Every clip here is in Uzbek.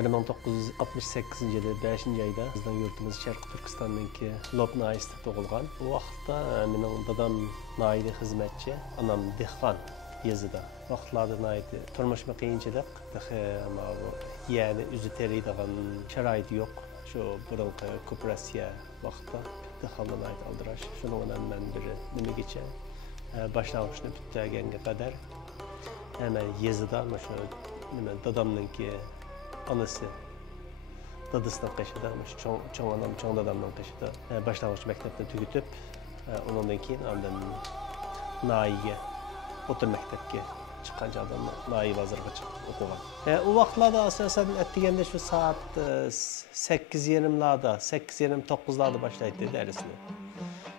1968-yılı 5-ci ayda bizning yurtimiz Şərq Türkistandakı Lop nahiyəsində doğulğan. O vaxtda mənim dadam naili xizmətçi, anam dehqon yazıda. Vaxtlarda naili turmushma qiyinchilik, ama yani üzü teriydigan sharoit yo'q. Shu burunqi kooperatsiya vaqtda dehqonlar naili aldirash. Shuning bilan men bir nimagacha boshlang'ichni bitirganga qadar hemen yazıda shu nima dadamninki anası, dadısının qaşıda, çoğ anam, çoğ dadamның qaşıda başlangıç məktəbdə tügütüb, ondan keyin andan Naiga, otur məktəbə çıxan adam Nai bazarga çıxıb oxugan. O vaxtlarda əsasən etdigəndə şu saat 8:20-larda, 8:29-larda başlaydı dərsini.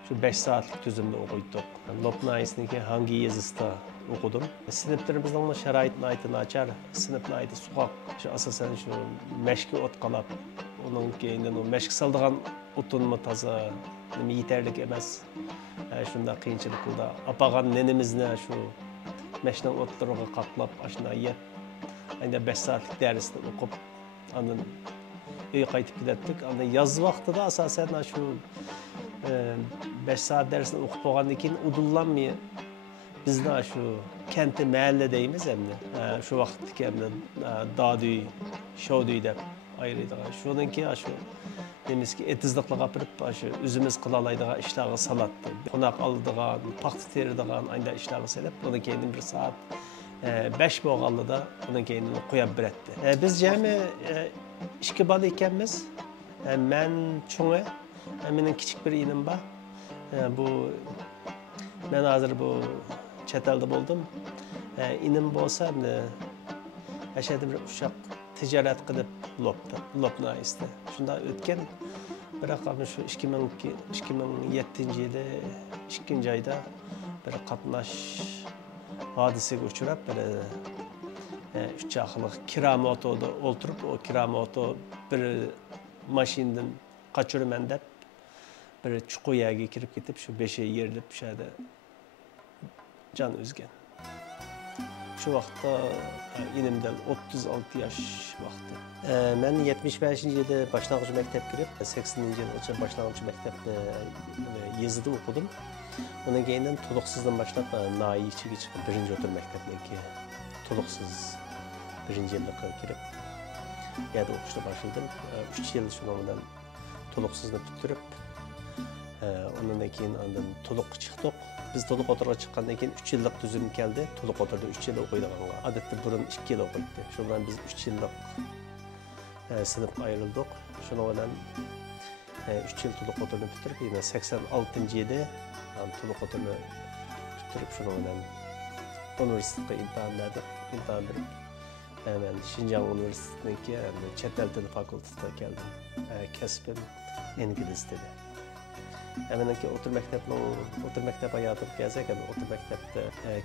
Şu 5 saatlik tüzümdə oxuyduq. Lop Nai'sindeki hangi yazısında okudum. Sınıflarımızdan şərait naiti naçar, sınıf naiti soğuk. Şu asasen şu meşki ot qalab, onun keyindən o meşki saldığan otun mu taza, yeterlik emas. Şunda qiyinchilikda apağan nenimizne şu meşkdən otlarına qaplab, aşına yep. Ayda 5 saatlik dərsini oqub, andan öyə qayıtıb gidətdik. Andan yaz vaxtıda asasen şu 5 saat dərsini oqub olğandan keyin udullanmıyor. Bizde şu kenti mahalledeyimiz emni. Şu vaxtdaki emni Dağdüy, Şovdüy dep ayrıydı. Şununki şu demizki etizlikle kapırıp şu üzümüz kılalaydığa işlağı salattı. Konak aldıgan, paxtı teridigan ayda işlağı selep. Bunun kendini bir saat 5 boğalı da bunun kendini koyab bir etti. Biz cemi 2 balı ikenmiz. Ben çoğu, benim küçük bir inim var. Ben hazır bu çetelde buldum. İnim bolsa aşağıda bir uşaq ticaret qilib Lop nahiyəsində. Şunda ötken bir raqam şu 2007-ci yılı 2-ci ayda bir qatnaş hadisəyə uçurab bir 3 axılıq kirama otoda oturup o kirama oto bir maşindən qaçırıb məndəb bir çuqur yerге kirib ketib şu 5'e yerilib şəhədə can üzgen. Şu vaxtda inimdən 36 yaş vaxtı. Mən 75-ci ildə başlanğıc məktəb girib, 80-ci ildə başlanğıc məktəbdə yazıda okudum. Onun keyindən toluqsuzdan başlap Nai içigi çıxıb 1-ci otur məktəbdəki toluqsuz 1-ci ildə girib. Yada oxuşda başladım. 3 yıl şundan toluqsuzda bitirib, ondan keyin andan toluq çıxdıq. Biz toluq oturğa çıqqandan keyin 3 yıllık tüzüm geldi. Toluq oturdu 3 yıl oxuyduğanğa. Adətdə burun 2 yıl oxuydu. Şundan biz 3 yıllık sınıf ayrıldık. Şuna olan 3 yıl toluq oturunu bitirib, yine 86-cı ildə toluq oturunu bitirib şuna olan üniversiteye imtahan verdik. İmtahan verib. Ben Şinjan Üniversitesi'ndeki Çet Dil Tili Fakültesine geldim. Kəsbim İngiliz dili. Hemenki otur mektep hayatım gezek, otur mektepte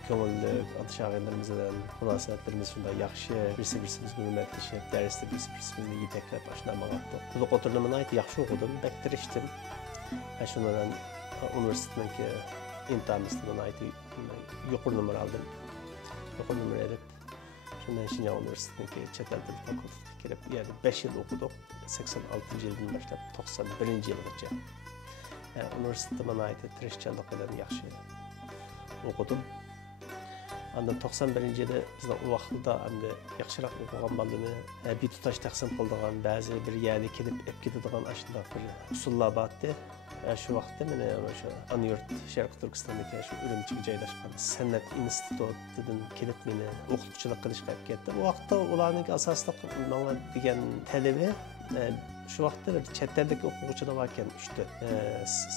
köngüllük, atışağınlarımızdan münasebetlerimiz şunda yaxşı, birisi-birisimiz hürmetleşip, derste birisi-birisimizni yeteklep başlamaktı. Tuluq oturduğumuna ait yaxşı okudum, bektiriştim. Şundan üniversitedeki imtihanımızdan ait yuqur numara aldım. Yuqur numara edip, şundan Şinjan Üniversitesi'ndeki Çet Dil Fakültesine girip, yani 5 yıl okuduk. 86-cı yıldan başlap 91-ci yılgacha. Üniversiteme ait tirişçilik bilen yaxşı okudum. Anda 91-ci ildə bizdə o vaxtda hamda yaxşıraq oxugan balını bir tutaş təqsim qıldığan, bəzi bir yerli kelib ep ketadigan aşında bir usullar batdı. Şu vaxtda mənə şu Anyurt Şərq Türkistandakı şu Ürümçiga joylashgan San'at institutidan kelib məni o'qituvchilik qilishga olib ketdi. O vaxtda ularning asosida menga degan talabi şu vaxtda bir chet tildagi o'quvchilar bor ekan 3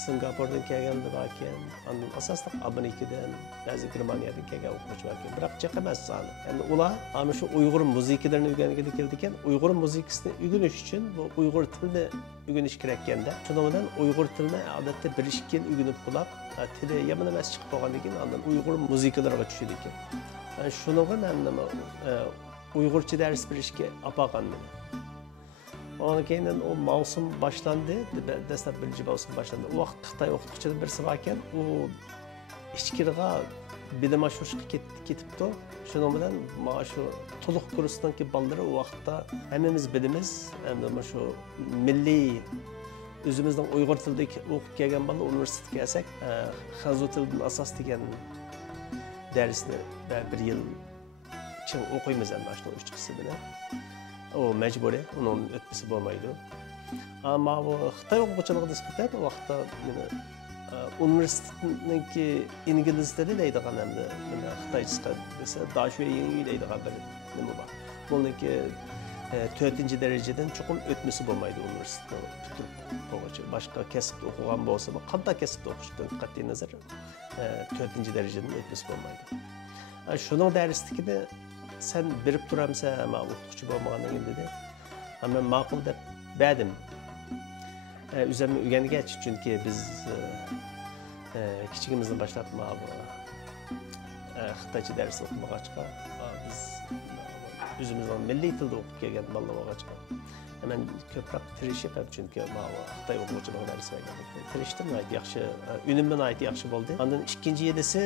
Singapurdan kelganlar bor ekan, ondan asosida Amerikadan, ba'zi Germaniyadan kelgan o'quvchi bor ekan. Biroq jiq emas soni. Endi ular ana shu Uyg'ur musiqalarini o'rganishga keldi ekan. Uyg'ur musiqasini o'rganish uchun bu Uyg'ur tilini o'rganish kerak ekanda. Shuning bilan Uyg'ur tilini odatda 1-2 yil o'rganib qolib, tili yomon emas chiqib qolgandan keyin ondan Uyg'ur musiqalariga tushadi ekan. Shuning bilan men Uyg'urcha dars berishga olib onun keyinden o mavsum başlandı, destek birinci mavsum başlandı. O vaxt Xitay o'qituvchidan birisi varken, o ichkiriga bilim aşırışqa ketibdi. Şunun bilan mana şu to'liq kursdanki bolalar o vaqtda hammamiz bilamiz, endi şu milliy o'zimizning Uyg'ur tilida o'qib kelgan bolalar universitetga kelsak, xanzu tilidan asos degan darsni bir yil chin o'qiymiz endi shu 3 qismi bilan. O majburiy, uni o'tmasa bo'lmaydi. Ammo bu Xitoy o'quvchilariga nisbatan o vaqtda universitetninki ingliz tili deydigan endi Xitoycha desa Daşuyi deydigan bir nima bor. Buniki 4. dereceden chuqur o'tmasi bo'lmaydi universitetni bitirib bo'lguncha. Boshqa kasb o'qigan bo'lsa, qanday kasb o'qishdan qat'iy nazar 4. dereceden o'tmasi bo'lmaydi. Shuning darsligini sen berib turamsan, ama o'quvchi bo'lmaganligin dedi. Ama ma'qul deb berdim. Üzerime öğrengeç çünkü biz kiçigimizden başlap Xitaycha ders o'qimag'achqa biz o'zimizning milliy tilda o'qib kelgan bolalarga hemen ko'proq tirishib chunki Xitoy o'quvchilar dars bergandik. Tirishdim, yaxshi, unumdan yaxshi bo'ldi. Ondan ikkinchi yilisi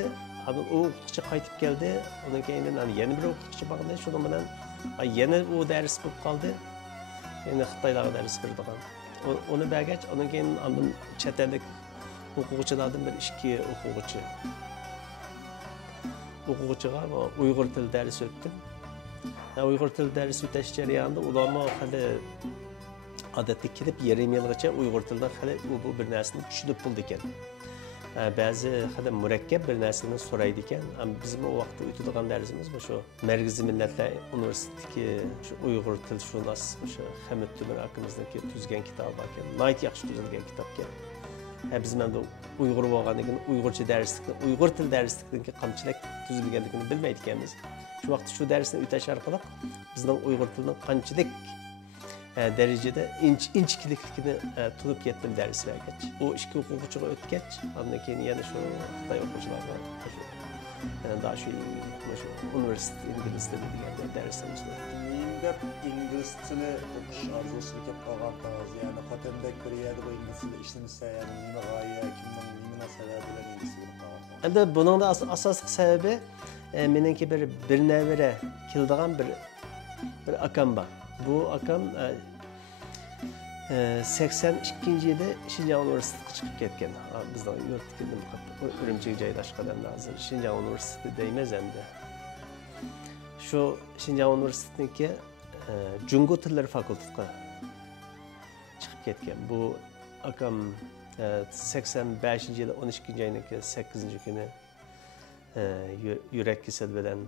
o o'quvchi qaytib keldi. Undan keyin yana bir o'quvchi bordi. Shuning bilan yana u dars bo'lib qoldi. Yana Xitoylarga dars berdigan. Onu bergach, ondan keyin ondan chet ellik o'quvchilardan bir ikki o'quvchiga Uyg'ur tili darsi o'tdim. Uyg'ur tili darsi o'tish jarayonida ularga hali odatda kelib yarim yilgacha Uyg'ur tilidan hali bu bir narsani tushunib bo'ldi ekan. Ba'zi hali murakkab bir narsani so'raydi ekan. Bizim o vaqtda o'tadigan darsimiz shu Markaziy Millatlar Universitetidagi shu Uyg'ur tilshunos o'sha Hamid Tumur akamizniki tuzgan kitob bor ekan. Nihoyat yaxshi tuzilgan kitob ekan. Biz menda Uyg'ur bo'lganligini, Uyg'urcha darslikni, Uyg'ur til darslikniki qanchalik tuzilganligini bilmaydi ekanmiz. Shu vaqtda shu darsni o'tash orqali bizning Uyg'ur tilining qanchalik derecede inçkilikini tutup yettim ders vergeç. O iki hukukçuğa ötgeç, ondan keyin yana şu Xitoy o'quvchilarga daha şu üniversite İngiliz tili degan dersimiz var. Mendep İngiliz tili o'qish orzusi kelib qolgan, yani xotanda ko'ryadi bu İngiliz tili ishlamasa, yani nima g'oya, kimning nima sababi bilan İngiliz tili qolgan. Endi buning da asosiy sababi meniki bir nevre keldigan bir akam bor. Bu akam 82 yılda Şinjan Üniversitesi'ne çıkıp ketken. Bizden yurtda keldim, Ürümçi joylashgan hozir Şinjan Üniversitesi deymiz endi. Şu Şinjan Üniversitesi'niki Jungo tilleri fakültetiga chiqib ketgan. Bu akam 85 yılda 12 ayning 8 kuni yurak kasali bilan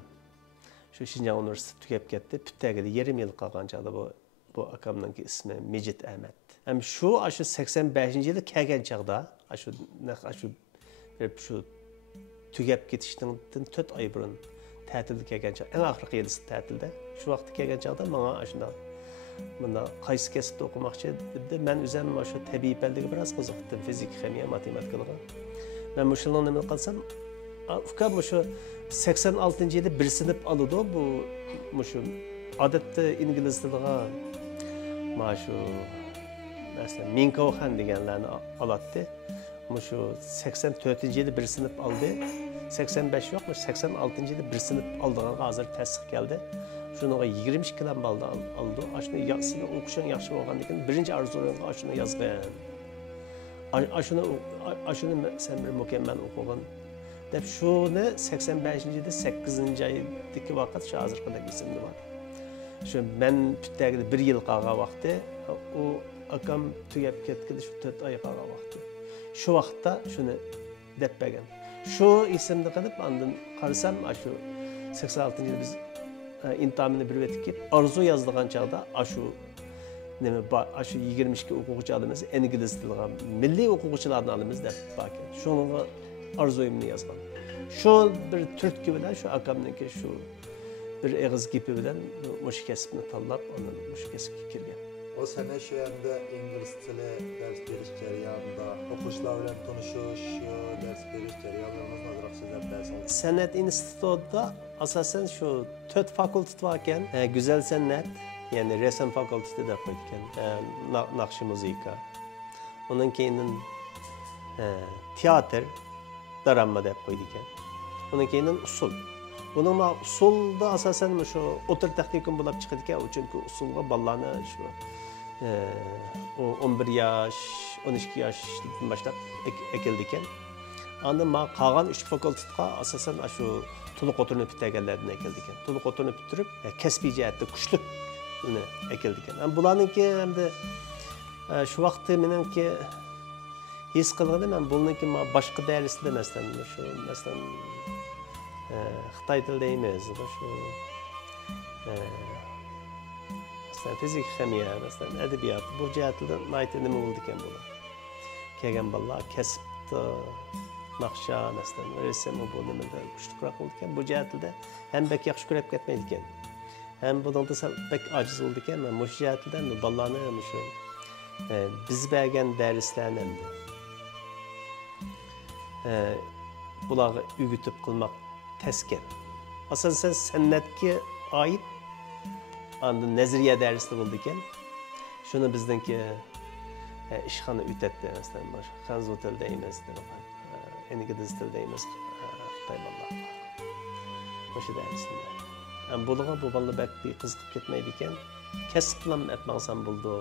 şu Şinjan Üniversitesi tugab ketdi. Püttagida yarim yil qolgan chog'da bu akamning ismi Mejit Ahmad. Hem şu 85 yilda kelgan chog'da şu tugab ketishdan 4 oy burun ta'tilga kelgan chog'da, eng oxirgi yilisi ta'tilda. Shu vaqtda kelgan chog'da menga shunda bunda qaysi kasbda o'qimoqchi deb men o'zim shu tabiiy fanlarga biroz qiziqdim, fizik, ximiya, matematikaga. Men shuni nima qilsam, ukam shu 86 yilda bir sinf oldi bu shu odatda ingliz tiliga mana shu masalan Minkohan deganlarni oladi. Shu 84 yilda bir sinf oldi. 85 yo'q, 86 yilda bir sinf oldigan hozir tasdiq keldi. Shunga 22 kilam balda oldi. Ashuni yaxshi o'qishing yaxshi bo'lganligidan birinchi orzuimga ashuni yozgan. Ashuni sen bir mukammal o'qigan deb shuni 85 yilda 8 oydagi vaqt shu hozirgidek esimda bor. Shu men püttagida 1 yil qolgan vaqti, u akam tugab ketganda shu 4 oy qolgan vaqti. Shu vaqtda shuni deb bergan. Shu esimda qilib, ondan qarasam, shu 86 yil biz imtihonni bir o'tib kelib, arzu yozdigan chog'da shu nima bor, shu 22 o'quvchi olamiz, ingliz tiliga milliy o'quvchilarni olamiz deb bor ekan. Shunga arzuyimni yozgan. Şu bir turtki bilan şu akamniki şu bir eg'iz gapi bilan mush kasbni tanlab, ondan mush kasbga kirgan. O sene şu anda İngiliz tili ders berish jarayonida o'quvchilar bilan tanishish, ders berish jarayonlarimizni ozroq so'zlab bersangiz. San'at institutida asosan şu 4 fakultet var ekan. Güzel san'at, yani resim fakültesi deb qo'ygan. Naqshi muzika. Ondan keyin teatr, daranma deb qo'ydi ekan. Undan keyin usul. Buning usulda asosan shu o'tir texnikum bo'lib chiqadi ekan, chunki usulga bolalarni shu 11 yosh, 12 yoshdan boshlab ekildi ekan. Andan ma qolgan 3 fakultetga asosan shu to'liq o'tirni bitirganlardan ekildi ekan. To'liq o'tirni bitirib, kasbiy jihatda kuchli uni ekildi ekan. Bularningki endi shu vaqtda meningki his qilganim men buniki boshqa darsda emasdan shu masalan Xitoy tilida emas, shu masalan fizik, ximiya, masalan adabiyot bu jihatdan nima bo'ldi ekan bular. Kelgan bolalar kasbda naqsha masalan resim bu nimada kuchliroq bo'ldi ekan. Bu jihatda ham bek yaxshi ko'rib ketmaydi ekan. Ham bundan sal bek ojiz bo'ldi ekan. Men bu jihatdan bolalarni shu biz bergan darslarni bularga o'rgatib qilmoq taskin. Asosan san'atga oid andan nazariya darsi bo'ldi ekan. Shuni bizningki ishxona o'tadi masalan, Xanzu tilida emas, ingliz tilida emas, Xitoy bolalar. O'sha darsda. Bularga bu bolalar bak qiziqib ketmaydi ekan. Kasb bilan yapmansam bo'ldi.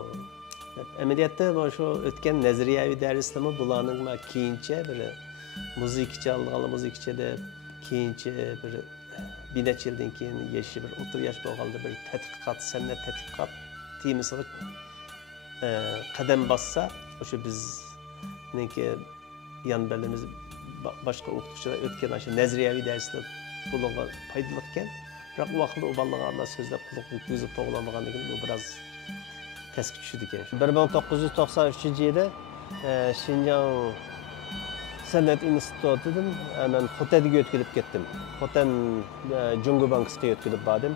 Amaliyotda shu o'tgan nazariyaviy darslarni bularning keyincha bir muzikachi alg'ala muzikachi deb keyincha bir necha yildan keyin yoshi bir 30 yosh bo'lganda bir tadqiqot, san'at tadqiqot temasiga qadam bossa, o'sha bizniki yon bilimiz boshqa o'qituvchilar o'tgan o'sha nazariyaviy darslar bularga foydali ekan. Biroq u vaqtda u bolalarga so'zlab quloq yetkazib to'g'lamaganligi bu biroz tezki tushdi ekan. 1993-yilda Xinjiang san'at institutidan men Xotanga o'tkazib ketdim. Xotan Jungo Bankasiga o'tkazib bordim.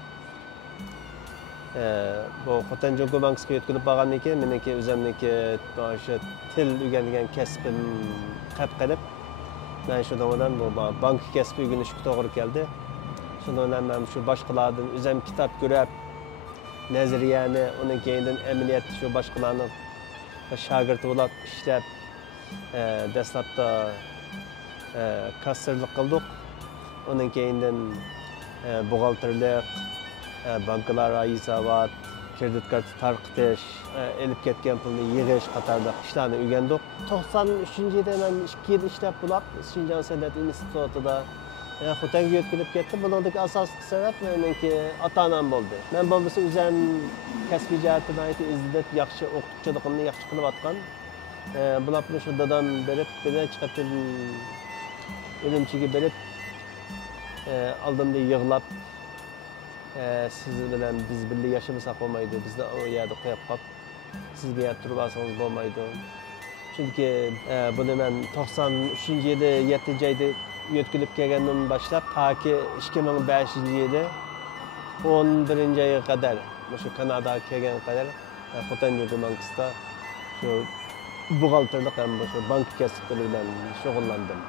Bu Xotan Jungo Bankasiga o'tkazib borgandan keyin meniki o'zimniki o'sha til o'rgangan kasbim qilib, men shundan bu bank kasbi o'rganishga to'g'ri keldi. Shundan men shu boshqalardan o'zim kitob ko'rib, nazariyani, undan keyin amaliyot shu boshqalarni shogird bo'lib ishlab dastlabda kassirlik qildik. Undan keyin buxgalterlik, bankalar hisobot, kredit karta tarqitish, elib ketgan pulni yig'ish qatorli ishlarni o'rgandik. 93-yilda men 2 yil ishlab bo'lib, Xinjiang san'at institutida Xotanga o'tkazib ketdim. Buningdagi asosiy sabab meniki ota-onam bo'ldi. Men bo'lmasa o'zim kasbiy jihatdan izlab yaxshi o'qituvchiligimni yaxshi qilayotgan. Bularni shu dadam berib, chiqib o'limchiga berib, oldimda yig'lab, siz bilan biz birga yashamasak bo'lmaydi, bizni u yerda qo'yib qolib, sizga yerda turib olsangiz bo'lmaydi. Chunki buni men 93-yilda 7-oyda yetkazib kelgandan boshlab toki 2005-yilda 11-oyga qadar shu Kanadaga kelgan qadar Xotan Jungo Bankasida shu buxgalterlik ham shu bank kasblari bilan shug'ullandim.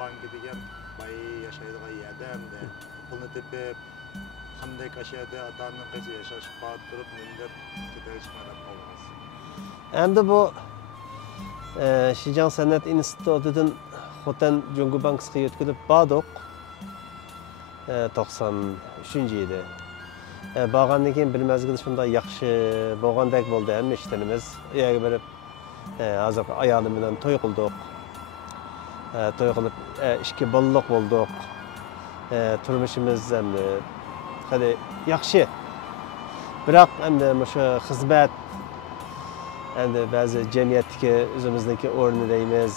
Bank degan boy yashaydigan yerda hamda pulni tepib qanday yashaydi, ota-onaning qancha yashash qolib turib, menda ketayish qilib qolmas. Endi bu Xinjiang san'at institutidan Xotan Jungo Bankasiga yetkazib bordik. 93-yilda. Borgandan keyin bir mezgil shunday yaxshi bo'lgandek bo'ldi ham ishlarimiz. Yerga berib hozir ayolim bilan to'y qildik. To'y qilib 2 bolaliq bo'ldik. Turmushimiz ham hali yaxshi. Biroq endi o'sha xizmat endi ba'zi jamiyatdagi o'zimizniki o'rnida emas.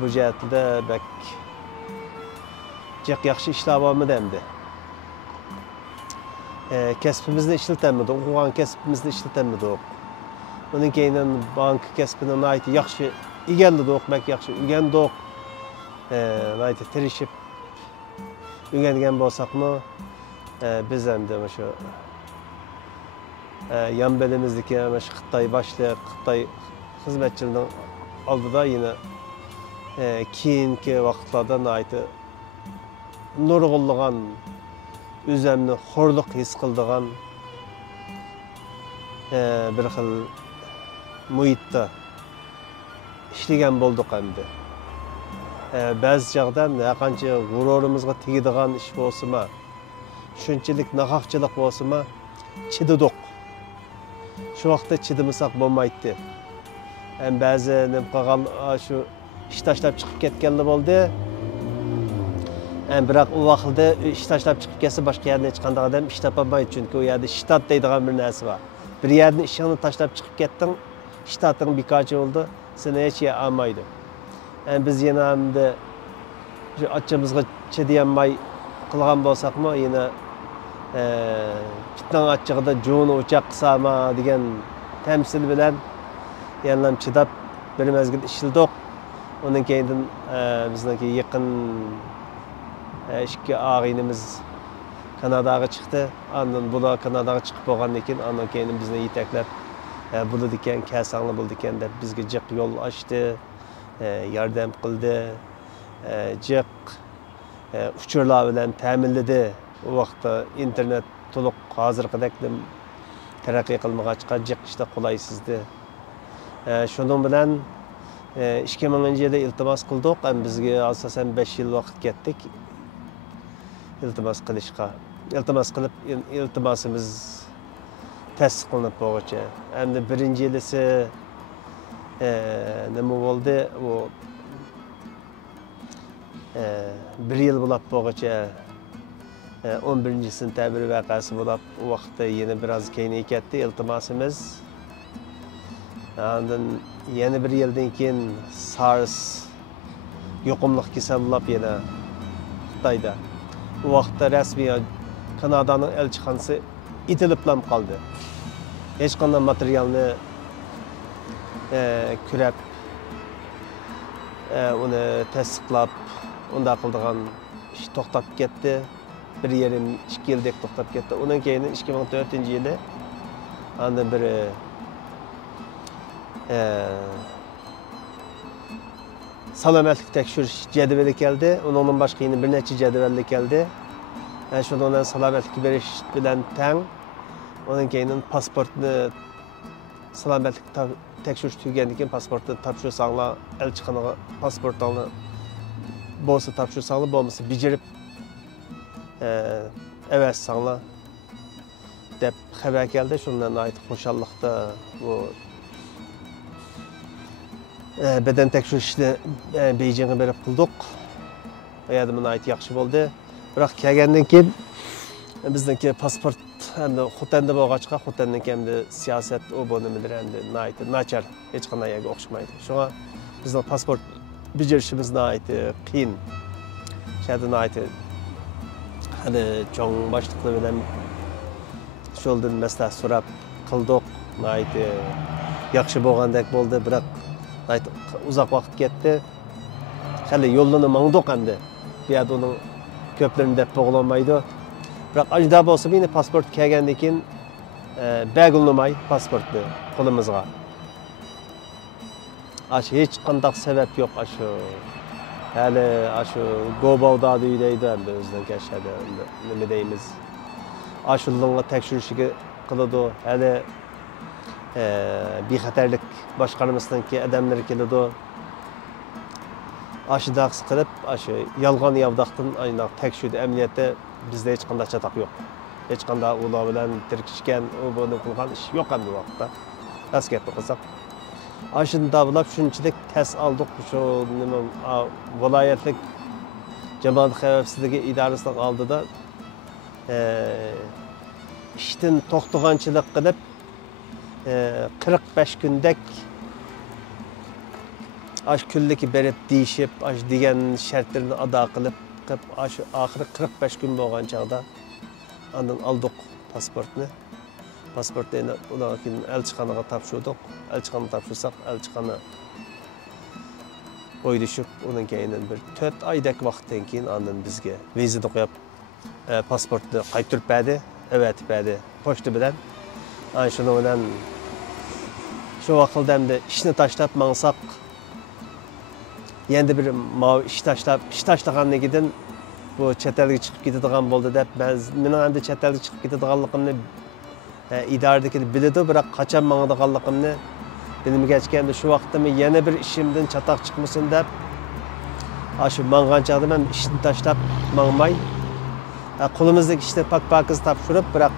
Bu jihatda bak yaxshi ishlar bo'lmadi endi. Kasbimizni ishlatamidik, o'qigan kasbimizni ishlatamidik. Undan keyin bank kasbini nayt yaxshi egalladik, bak yaxshi o'rgandik. Nayt tirishib o'rgangan bo'lsaqmi, biz endi o'sha yan belimizdagi o'sha Xitoy boshliq, Xitoy xizmatchilarining oldida yana keyingi vaqtlarda nayt nurg'unlagan o'zimni xo'rliq his qildigan bir xil muhitda ishlagan bo'ldik endi. ba'zi chog'dan qancha g'ururimizga tegadigan ish bo'lsa-ma, shunchalik nahaqchilik bo'lsa-ma, chididik. Shu vaqtda chidamasak bo'lmaydi. Ba'zi nima qilgan shu ish tashlab chiqib ketganlar bo'ldi. Biroq u vaqtda ish tashlab chiqib ketsa boshqa yerga hech qanday odam ish topolmaydi, chunki u yerda shtat deydigan bir narsa bor. Bir yerdan ishingni tashlab chiqib ketding, shtating bekorchi bo'ldi, seni hech yer olmaydi. Biz yana hamda shu ochimizga chidayolmay qilgan bo'lsakmi, yana pitning achchig'ida jo'ni o'chaq qilsama degan tamsil bilan yana chidab bir mezgil ishladik. Undan keyin bizniki yaqin ikki og'aynimiz Kanadaga chiqdi. Ondan bular Kanadaga chiqib bo'lgandan keyin, ondan keyin bizni yetaklab bo'ladi ekan, kasangli bo'ldi ekan deb bizga jiq yo'l ochdi, yordam qildi, jiq uchurlar bilan ta'minladi. U vaqtda internet to'liq hozirgidek taraqqiy qilmag'achqa jiq ishda qulaysizdi. Shuning bilan 2000-yilda iltimos qildik, bizga asosan 5 yil vaqt ketdik. Iltimos qilishga. Iltimos qilib, iltimosimiz tasdiqlanib bo'lguncha. Endi birinchi yilisi nima bo'ldi? U 1 yil bo'lib bo'lguncha 11-sentabr voqeasi bo'lib, u vaqtda yana biroz keyin ketdi iltimosimiz. Ondan yana 1 yildan keyin SARS yuqumli kasal bo'lib yana Xitoyda. Bu vaqtda rasmiy Kanadaning elchixonasi itilib qoldi. Hech qanday materialni ko'rib, uni tasdiqlab, unda qildigan ish to'xtab ketdi. 1,5-2 yildek to'xtab ketdi. Undan keyin 2004-yili andan bir salomatlik tekshirish jadvali keldi. Undan boshqa yana bir necha jadvallar keldi. Shundan salomatlik berish bilan teng. Undan keyin pasportni salomatlik tekshirish tugagandan keyin pasportni topshirsanglar, elchixonaga pasportni bo'lsa topshirsanglar, bo'lmasa bijirib evetsanglar deb xabar keldi. Shundan ait xo'shallikda bu beden tekshirishni Beijingga berib qildik. Bu yerda menga ait yaxshi bo'ldi. Biroq kelgandan keyin bizniki pasport endi Xotanda bo'lg'achqa, Xotandan keyin siyosat u bu nimadir endi nachar, hech qanday yerga o'xshamaydi. Shunga bizning pasport bijirishimiz qiyin. Shundan ait hali cho'ng boshliqlar bilan sho'ldan maslahat so'rab qildik. Yaxshi bo'lgandek bo'ldi, biroq uzoq vaqt ketdi. Hali yo'lini mangdiq endi. Bu yerda uning ko'plarini deb bo'g'lanmaydi. Biroq ajda bo'lsa, meni pasport kelgandan keyin bag'ilnamay pasportni qo'limizga. Hech qanday sabab yo'q hali shu Gobovda deydi endi o'zidan kashadi nima deymiz. Ashullarga tekshirishiga qiladi. Hali bexatarlik boshqarmasidanki odamlar keladi. Ashidaqs qilib, yolg'on yavdaqdan aynoq tekshirdi. Amaliyotda bizda hech qanday chatoq yo'q. Hech qanday ular bilan tirkishgan, u buni qilgan ish yo'q endi vaqtda. Askatni qilsak. Ashunda bo'lib shunchalik tas oldik, shu nima viloyatlik jamoat xavfsizligi idorasining oldida ishdan to'xtaganchilik qilib 45 kundak kunlik berib deyishib, degan shartlarni ado qilib, oxiri 45 kun bo'lgan chog'da ondan oldik pasportni. Pasportni ular keyin elchixonaga topshirdik. Elchixonaga topshirsak, elchixona o'ylashib, undan keyin bir 4 oydak vaqtdan keyin ondan bizga vizani qo'yib, pasportni qaytarib berdi, avatib berdi pochta bilan. Ana shuni bilan shu vaqtda endi ishni tashlab mangsak, endi bir ish tashlagandan keyin bu chet elga chiqib ketadigan bo'ldi deb, mening endi chet elga chiqib ketadiganligimni idoradagi biladi, biroq qachon mangadiganligimni bilmagachganda shu vaqtda men yana bir ishimdan chatoq chiqmasin deb Aşı mangan çağda ben işini taşlap mangmay. Kolumuzdaki işte pak-pakız tapşırıp bırak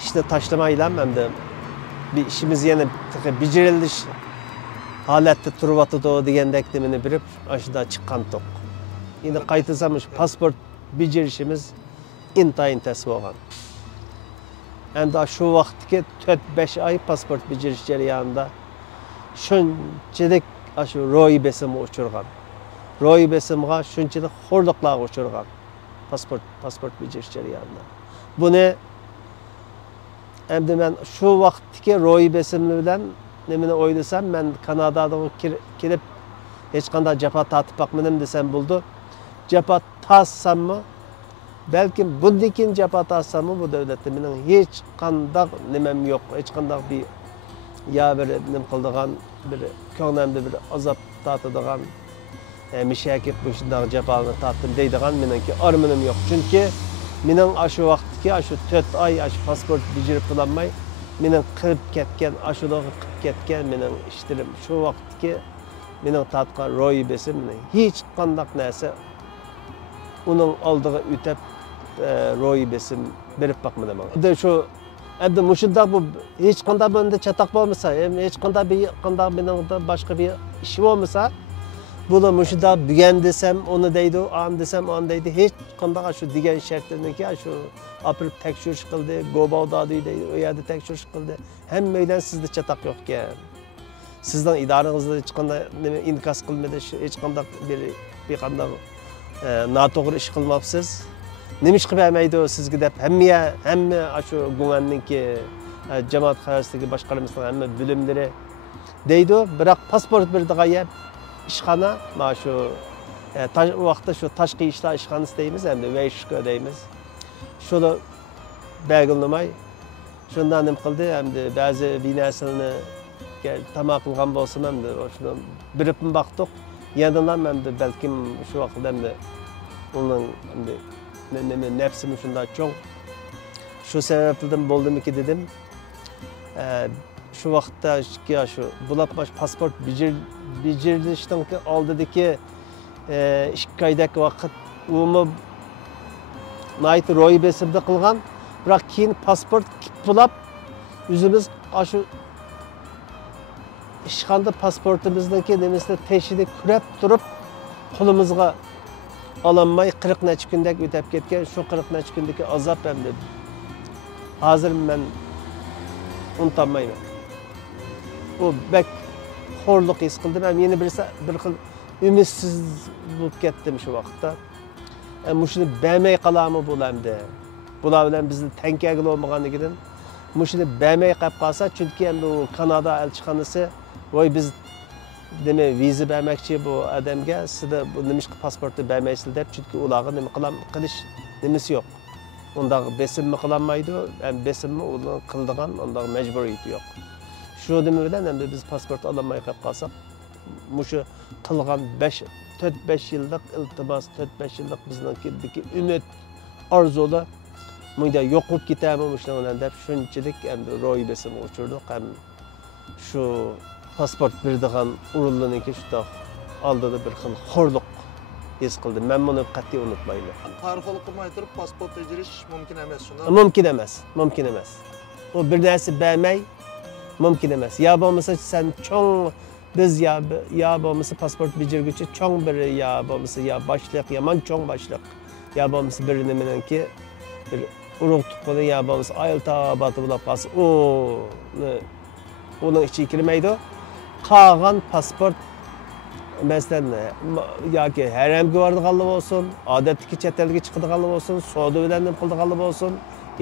işte taşlamayla hem de bir işimiz yine bicirildiş halette turvatı doğu degендek demini bilip aşıda çıkan tok. Yine kaytısamış pasport bicerişimiz intayın tesbih olgan. Hem de şu vaktki 4-5 ay pasport biceriş jarayonida şunchalik aşı ro'y besim uçurgan. Ro'y besimga şunchalik xo'rliqlarga uçurgan. Pasport beceriş jarayonida. Buni endi men şu vaktki ro'y besimli bilan nimani o'ylasam, men Kanadada kelib hech qanday japa tatib baqmadim desam bo'ldi. Japa tatsammi? Balkim bundan keyin japa tatsammi bu davlatda mening hech qanday nimam yo'q. Hech qanday bir bir nim qildigan, bir ko'nglimda bir azob tatadigan, mishakib bu shunday japani tatdim deydigan meningki armanim yo'q. Chunki mening shu vaqtdagi shu 4 oy shu pasport bijirib qilolmay mening qilib ketgan, ashulaga qilib ketgan mening ishlarim shu vaqtdagi mening tatgan ro'y besim hech qanday narsa uning oldiga o'tib ro'y besim berib baqmadim. Endi shu endi mushunda bu hech qanday bunda chataq bo'lmasa, hech qanday meningda boshqa bir ish bo'lmasa, buni mushunda bugan desam, uni deydi, an desam, an deydi. Hech qanday shu degan shartlarniki shu apirib tekshirish qildi, gobavdadi deydi, u yerda tekshirish qildi. Hammadan sizda chataq yo'q ekan. Sizning idorangizda hech qanday nima inkas qilmadi, hech qanday bir qanday noto'g'ri ish qilmabsiz. Nima ish qilib bermaydi sizga deb hamma shu gumanniki jamoat xavfsizligi boshqarmasining hamma bo'limlari deydi. Biroq pasport berdigan ishxona mana shu vaqtda shu tashqi ishlar ishxonasi deymiz, endi vayshka deymiz. Shuni belgilamay shundan nim qildi, endi ba'zi binasini tamoq qilgan bo'lsin, endi shuni birib baqdiq. Yandan endi balkim shu vaqtda endi uning endi nefsim shunday cho'ng. Shu sababdan bo'ldimiki dedim. Shu vaqtda shu bulabbash pasport bijirilishdan oldidagi 2 oydagi vaqt umi nayt ro'y besimda qilgan, biroq keyin pasport bulab o'zimiz shu ishxonada pasportimizniki nimasini teshida kurab turib qo'limizga ololmay 40 necha kundak o'tib ketgan. Shu 40 necha kundagi azob hamda hozir men unutolmayman. O bek xo'rliq his qildim. Ham yana bir xil umidsiz bo'lib ketdim shu vaqtda. Mushuni bermay qolarmi bo'lamdi. Bular bilan bizni tankagil olmaganligidan mushuni bermay qolib qolsa, chunki endi u Kanada elchixonasi voy biz demak viza bermoqchi bu odamga, sizda bu nimishqa pasportni bermaysiz deb, chunki ularga nima qilish nimasi yo'q. Undaq besimmi qilolmaydi, besimmi uni qildigan undaq majburiyati yo'q. Shu nima bilan endi biz pasport ololmay qolib qolsak, mushu qilgan 4-5 yillik iltimos, 4-5 yillik bizningki umid, orzular munda yo'qib ketami shundan deb shunchalik endi ro'y besim uçurdik. Ham shu pasport berdigan urullarniki shunday oldida bir xil xo'rliq his qildim. Men buni qat'iy unutmayman. Tarixlik qilmay turib pasport bejirish mumkin emas shuni. Mumkin emas. O bir narsa bermay mumkin emas. Ya bo'lmasa sen cho'ng biz ya bo'lmasa pasport bejirguchi cho'ng biri, ya bo'lmasa ya boshliq, yomon cho'ng boshliq. Ya bo'lmasa bir nimaniki bir urug' tuqqani, ya bo'lmasa ayol tabati bo'lib qolsa, uning ichiga kirmaydi. Qolgan pasport masalan yoki haramga boradiganlar bo'lsin, odatdagi chet elga chiqadiganlar bo'lsin, savdo bilan nima qiladiganlar bo'lsin,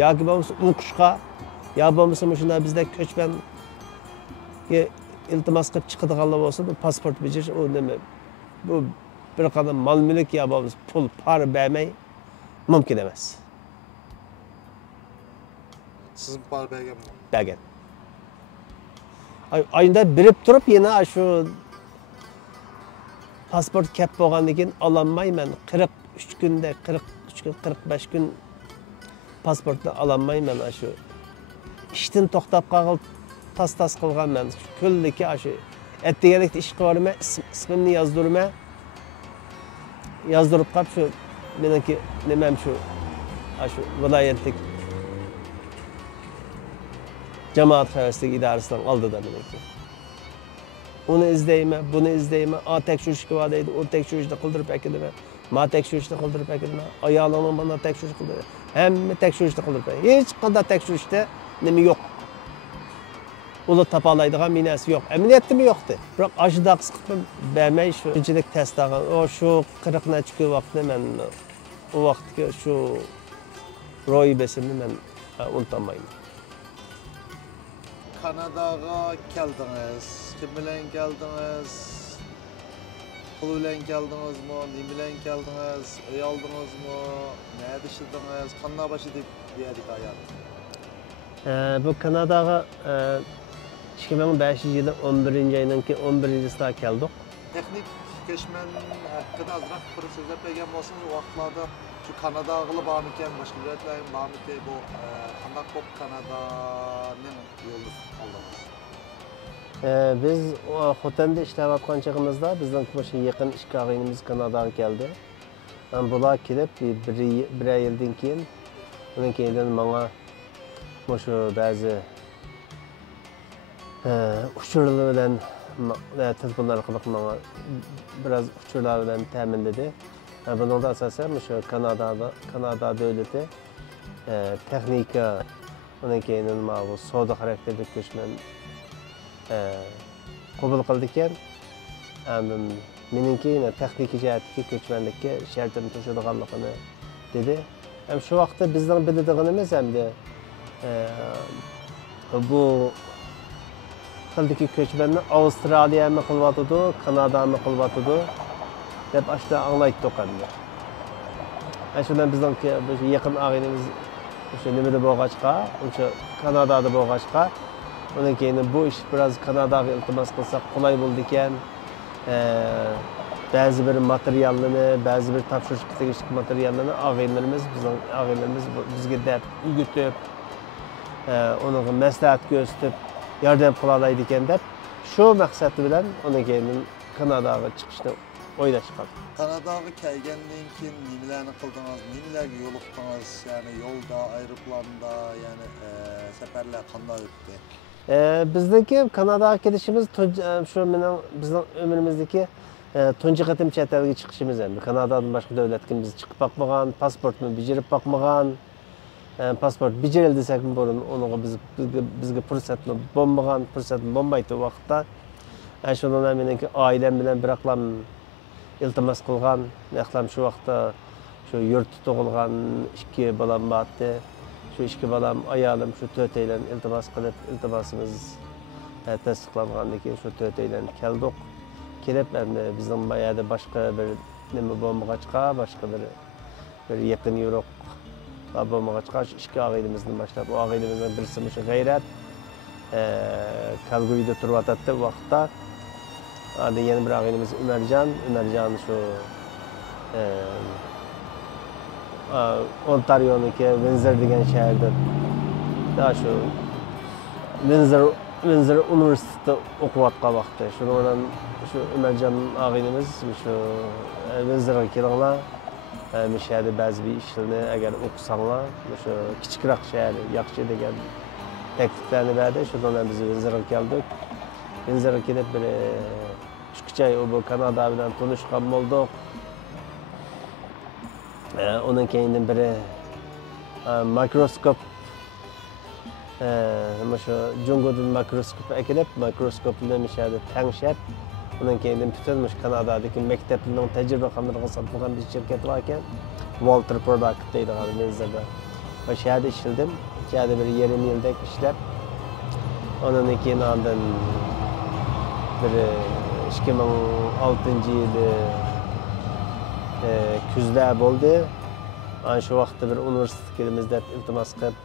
yoki bo'lmasa o'qishga, ya bo'lmasa shunday bizda ko'chman iltimos qilib chiqadiganlar bo'lsin, bu pasport bejirish u nima? Bu bir qanday mol-mulk ya bo'lmasa pul par bermay mumkin emas. Siz par berganmi? Bergan. Ayında birib turib yana shu pasport kep bo'lgandan keyin ololmayman. 43 kunda, 43 kun, 45 kun pasportni ololmayman. Shu ishdan to'xtab qolib tas qilganman. Kulliki shu etdiganlikda ish qilaman, ismimni yozdirman. yazdırıp qap şu meniki nimam şu viloyatlik jamoat xavfsizlik idorasidan oldida meniki. Uni izlayman, buni izlayman, a tekshirishga va deydi, o tekshirishni qildirib akilman, ma tekshirishni qildirib akilman, ayolingni mana tekshirish qildir. Hamma tekshirishni qildirib. Hech qanday tekshirishda nima yo'q. Ular topalaydigan minasi yo'q. Amaliyotda yo'qdi. Biroq ashida qisqib bermay shu qanchalik test olgan. O shu 40 necha kun vaqtni men o vaqtga shu ro'ybesimni men unutmayman. Kanadaga keldiniz. Kim bilan keldiniz? Pul bilan keldingizmi? Nima bilan keldingiz? Uy oldingizmi? Nerede ishladingiz? Qanday boshladik bu yerda hayot? Bu Kanadaga 2005-yili 11-oyning 11-sida keldik. Texnik göçmen hakkında azrak bir sözler peygamber olsanız o vaxtlarda şu Kanada'lı bağımken, başka devletlerin bağımken bu kandak pop Kanada'nın yolu aldınız. Biz Xotan'da işləyətqan çağımızda bizden başa yakın iş ağaynımız Kanada'ya geldi. Bular kelib bir yıldan keyin, bundan keyin bana bazı uçurlar bilan telefonlar qilib bana biraz uçurlar bilan ta'minladi. Bunun da asasen şu Kanada devleti texnika, bundan keyin bu savdo xarakterli ko'chman qabul qildi ekan. Meniki texnik jihatdagi ko'chmanlikka shartim qo'shilganligini dedi. Ham shu vaqtda bizning biladiganimiz hamda bu xildagi ko'chmanni Avstraliyami qilyotidi, Kanadami qilyotidi deb ashula anglaydik endi. Shundan bizning yaqin og'aynimiz o'sha nimada bo'lg'achqa, o'sha Kanadada bo'lg'achqa, undan keyin bu ish biraz Kanadaga iltimos qilsak qulay bo'ldi ekan. Ba'zi bir materiallarni, ba'zi bir topshirishga tegishli materiallarni og'aynlarimiz bizga deb o'rgatib, uni maslahat ko'rsatib, yordam qila oladi ekan deb, shu maqsad bilan undan keyin Kanadaga chiqishni o'ylashgan. Kanadaga kelgandan keyin nimalarni qildingiz, nimalarga yo'liqdingiz, ya'ni yo'lda, aeroplanda, ya'ni safarlar qanday o'tdi? Bizdeki Kanada'ya kelişimiz şu bizning ömrümüzdeki tunji qatim chet elga chiqishimiz endi. Kanadadan boshqa davlatga biz chiqib boqmagan, pasportni bijirib boqmagan. Pasport bijirildi desak burun unuga bizga fursatni bo'lmaydi vaqtda. Shundan meniki oilam bilan bir aqlam iltimos qilgan, aqlam shu vaqtda shu yurtda tug'ilgan 2 bolam bordi. Şu 2 balam, ayolim shu 4 aylan iltimos qilib, iltimosimiz tasdiqlangandan keyin shu 4 aylan keldik. Kelib endi bizning bayada boshqa bir nima bo'lmag'achqa, boshqa bir yaqin yo'q bo'lmag'achqa shu 2 og'aynimizni boshlab, o og'aynimizdan birisi shu G'ayrat Kalgurida turyotdi vaqtda. Endi yana bir og'aynimiz Umarjon shu Ontario'niki Windsor degan shaharda da shu Windsor universitetida o'qiyotgan vaqtda shuni bilan shu Umarjon og'aynimiz shu Windsorga kelinglar, bu shaharda ba'zi bir ishlarni agar o'qisanglar shu kichikroq shahar yaxshi degan takliflarni berdi. Shundan bilan biz Windsorga keldik. Windsorga kelib bir 3 oy bu Kanada bilan tanishgan bo'ldik. Onun keyin biri mikroskop, şu Jungo'dan mikroskop ekilib, mikroskopni mishadi tanishib, onun keyin bütün Kanadadagi maktablarning tajriba qiladigan sotilgan bir shirkat bor ekan, Walter Product deydigan Windzorda. O yerda ishladim, yerda bir yarim yildak ishlab, onun keyin ondan bir 2006-yili kuzda bo'ldi. Ana shu vaqtda bir universitetga kelamiz deb iltimos qilib,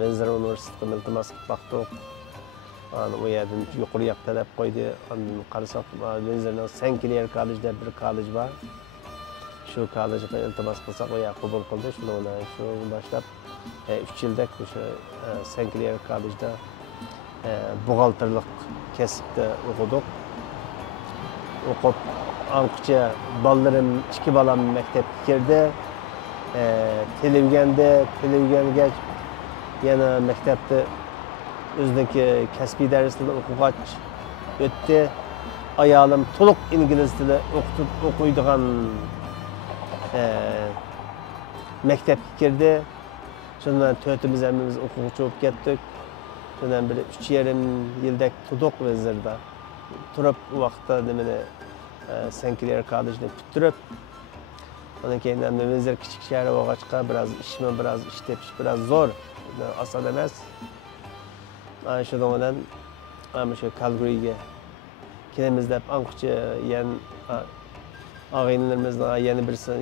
Windsor universitetiga iltimos qilib baqdik. Ana u yerdan yuqori yoq talab qo'ydi. Ondan qarasak, Windsorning St. Clair College deb bir kollej bor. Shu kollejga iltimos qilsak, u yer qabul qildi. Shundan shu boshlab 3 yildak o'sha St. Clair College'da buxgalterlik kasbda o'qidik. O'qib anqıça ballarım, iki balam mektepke kirdi. Televgende yana mektepte o'zidagi kasbiy darslarda o'qigach o'tdi. Ayolım to'liq ingliz tili o'qiydigan mektepke kirdi. Shundan to'rtimiz hammamiz o'quvchi bo'lib ketdik. Shundan bir 3,5 yildak turdik Vezirda. Turib u vaqtda nimani St. Clair College'ni bitirib, ondan keyin Vezir kichik shahar bo'lg'achqa biroz ish tepish biroz zo'r, oson emas. Ana shuning bilan shu Calgary'ga kelamiz deb anqcha og'aynilarimizning yana birisi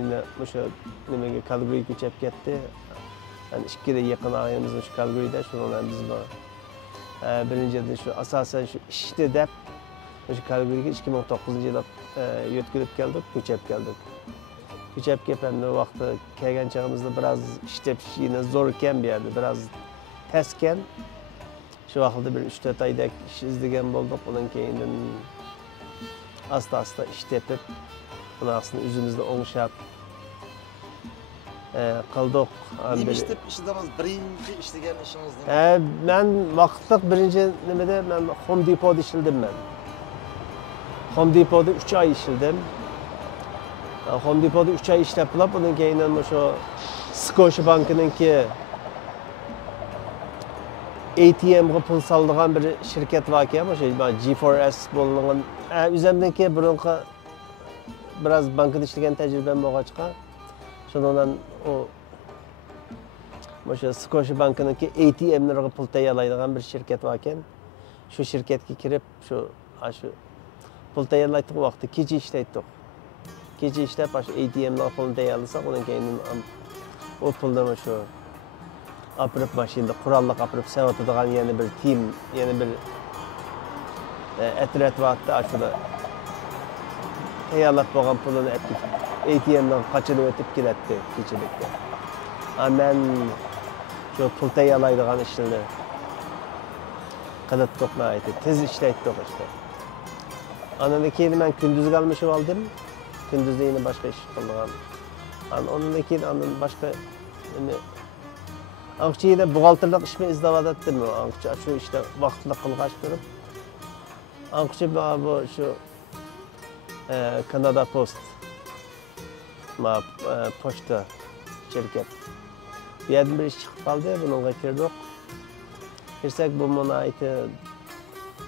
o'sha nimaga Calgary'ga ko'chib ketdi. Yani ikkida yaqin og'aynimiz shu Calgary'da, shuning bilan biz birinchidan shu asosan shu ishni deb o'sha Calgary'ga 2009-yilda yo'tkilib keldik, ko'chib keldik. Ko'chib kelib hamda vaqtda kelgan chog'imizda biroz ish tepishini zo'r ekan bu yerda, biroz tez ekan. Shu vaqtda bir 3-4 oydak ish izlagan bo'ldik. Undan keyin asta ish tepib, bunaqasini o'zimizda o'ngshab qildik. Nima ish deb ishladingiz? Birinchi ishlagan ishingiz nima? Men vaqtliq birinchi nimada men Home Depot'da ishladim men. Home Depot'da 3 oy ishladim. Home Depot'da 3 oy ishlab qolib, undan keyin o'sha Scotiabank'ninki ATM'ga pul soladigan bir shirkat bor ekan, o'sha G4S bo'lgan. O'zimniki burunqa biroz bankda ishlagan tajribam bo'lg'achqa, shundan o'sha Scotiabank'ninki ATM'larga pul tayyorlaydigan bir shirkat bor ekan. Shu shirkatga kirib, shu pul tayyorlaydigan vaqtda kecha ishlaydik. Kecha ishlab, shu ATM'larga pul tayyorlasak, undan keyin o puldan shu apirib mashinada qurolliq apirib savatadigan yana bir team, yana bir etret vaqtda shuda tayyorlab bo'lgan pulini ATM'dan qochirib o'tib keladi kechilikda. Men shu pul tayyorlaydigan ishni qilib to'qnaydi, tez ishlaydik işte. Andan keyin men kunduzga almashib oldim. Kunduzda yana boshqa ish qildim. Ondan keyin boshqa Anqchida buxgalterlik ishni izlayotdim. Anqcha shu ishda vaqtli qilg'ach turib. Anqcha bu shu Canada Post pochta shirkat. Bu yerdan bir ish chiqib qoldi, bunga kirdik. Kirsak bu munoiti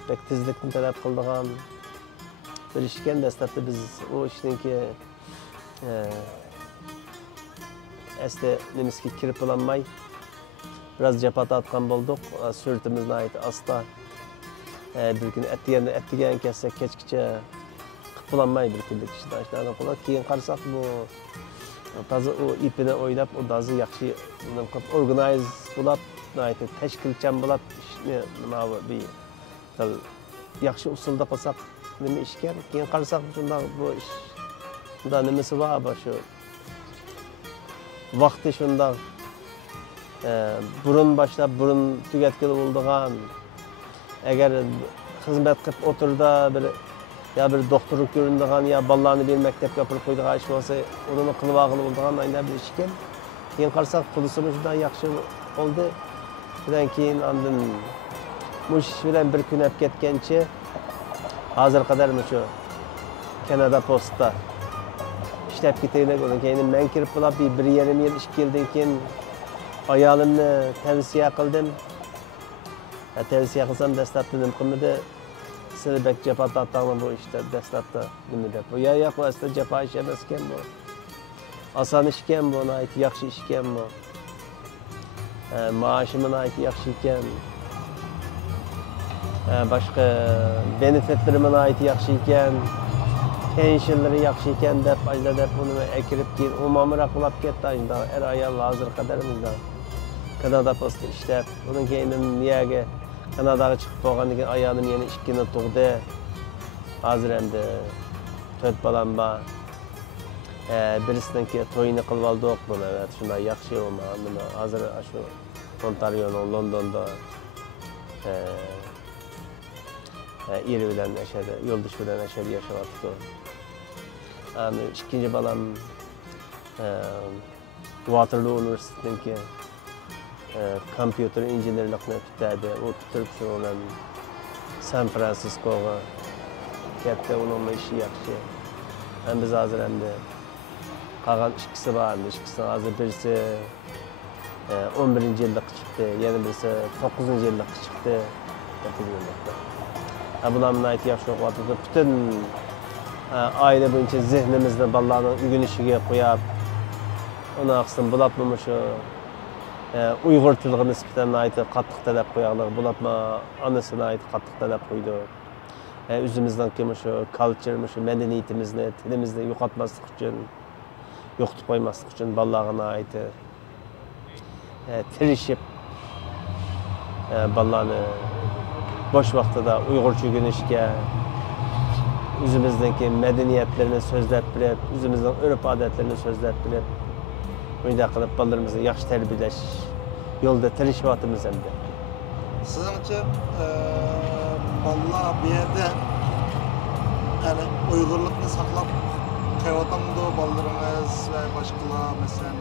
pek tezlikni talab qiladigan bir ish ekan. Dastlabda biz u ishningki asli nimasiga kirib ololmay biraz jafo tortgan bo'ldik. Sur'atimizni aytib asta bir kun attigan kelsak kechgacha qilib ololmay bir kunlik ishni ashtadan qilib, keyin qarasak bu toza u ipini o'ylab, u toza yaxshi organize bo'lib, aytib tashkilchan bo'lib, ishni nima bir yaxshi usulda qilsak nima ish ekan. Keyin qarasak shunday bu ish unda nimasi bor, shu vaqti shunday burun boshlab burun tugatgan bo'lgan. Agar xizmat qilib o'tirda bir doktorlik ko'rinadigan yo bolalarni bir maktabga olib qo'ydigan ish bo'lsa, uni qilib olgan bo'lgan aynan bir ish ekan. Keyin qarasak pulimiz juda yaxshi bo'ldi. Bundan keyin ondan mush bilan bir kun olib ketgancha hozir qadar shu Canada Postda ishlab ketaylik. Undan keyin men kirib qolib 1,5 yil ish keldan keyin ayolimni tavsiya qildim. Tavsiya qilsam dastlabda nima qilmadi? Siz bek jafo tortdingmi bu ishda dastlabda nima deb. Bu yo'q, bu aslida jafo ish emas ekan bu. Oson ish ekan bu, yaxshi ish ekan bu. Maoshi yaxshi ekan. Boshqa benefitlar yaxshi ekan. Pensionlari yaxshi ekan deb, ajda deb uni akirib keyin umuman qilib ketdi. Ajda ayol hozir qadar bunda Kanada Postda ishlab, undan keyin niyaga Kanadaga chiqib bo'lgandan keyin ayolim yana 2 yil tug'di. Hozir endi 4 bolam bor. Birisininki to'yini qilib oldik. Buni shunday yaxshi bo'lmadi. Hozir shu Ontarioning Londonda eri bilan yashadi, yo'ldosh bilan yashab yashayapti. Yani ikinci balam Waterloo Üniversitesi'ndeki kompüter injenerlikni bitirdi. O bitirip sonra San Francisco'ga ketdi. Onun işi yaxshi. Hem biz hazır hem de kalan ikisi var. İkisi hazır birisi 11. yıllık çıktı. Yeni birisi 9. yıllık çıktı. 9 yıllıkta. Bularning ait yaxshi o'qiyapti. Bütün aile boyunca zihnimizde balalarning ügün işiga qo'yib, ona aqsin bulatma şu Uyg'ur tiliga nisbatan aytib qattiq talab qo'yaqlar. Bulatma anasına ait qattiq talab qo'ydi. O'zimizdan kim şu culture, şu medeniyetimizni, tilimizni yo'qotmaslik uchun, yo'qotib qo'ymaslik uchun balalarga ait tirishib balalarni boş vaqtida Uyg'urcha o'rganishga, o'zimizdagi medeniyetlerini so'zlab bilib, o'zimizning urf-odatlarini so'zlab bilib, bunda qilib balalarimizni yaxshi tarbiyalash yo'lida tirishayotimiz endi. Sizningcha bolalar bu yerda yani Uyg'urlikni saqlab qo'yayotamdi bolalarimiz va boshqalar masalan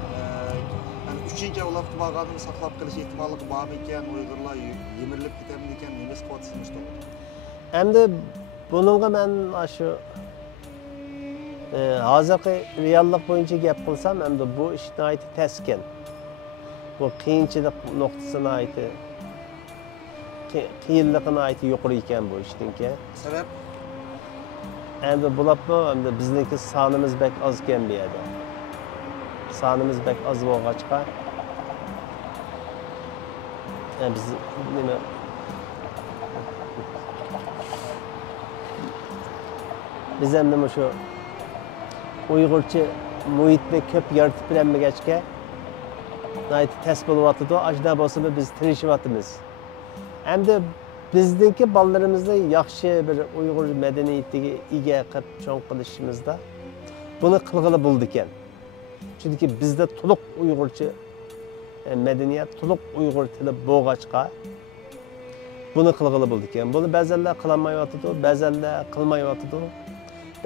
yani 3-chi avlodga borganini saqlab qilish ehtimoli bormi ekan, Uyg'urlar yemirilib ketadimi ekan, nima qo'yasiz to'g'ri? Endi buningga men shu hozirgi reallik bo'yicha gap qilsam, endi bu ishni aytib taskin. Bu qiyinchilik nuqtasini aytib, qiyinligini aytib yuqori ekan bu ishninki. Sabab? Endi bularmi, endi bizniki sonimiz bek oz ekan bu yerda. Sonimiz bek oz bo'lg'achqa, biz nima biz endi shu Uyg'urcha muhitni ko'p yaratib bilmagachga aytib tas bo'lyapti. Ajda bo'lsa biz tirishyapmiz. Endi bizniki bolalarimizni yaxshi bir Uyg'ur madaniyatiga ega qilib cho'ng qilishimizda buni qilg'ili bo'ldi ekan. Chunki bizda to'liq Uyg'urcha madaniyat, to'liq Uyg'ur tili bo'lg'achqa buni qilg'ili bo'ldi ekan. Buni ba'zanlar qilmayotdi, ba'zanlar qilmayotdi.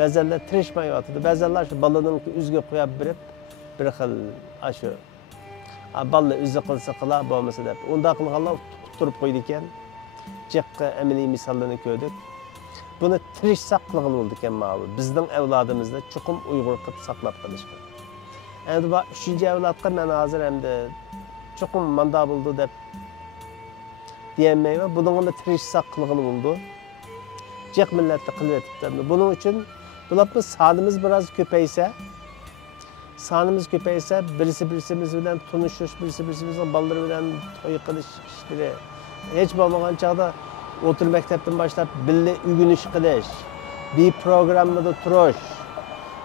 Ba'zanlar tirishmayotdi. Ba'zanlar shu bolaning o'ziga qo'yib berib, bir xil shu bola o'zi qilsa qilar, bo'lmasa deb. Unda qilganlar turib qo'ydi ekan. Jiqqa amaliy misollarni ko'rdik. Buni tirishsaq qilg'ili bo'ldi ekan ma'lum. Bizning avlodimizni chuqur Uyg'ur qilib saqlab qolishga. Endi bu 3-chi avlodga men hozir endi chuqur manda bo'ldi deb diyemeyman. Buningga tirishsaq qilg'ili bo'ldi. Jiq millatda qilib etibdi. Buning uchun bularning sonimiz biroz ko'paysa, birisi bilan tanishish, birisi bolalar bilan to'y qilish ishlari hech bo'lmagan chog'da o'tir maktabdan boshlab birga o'rganish qilish, bir programmada turish,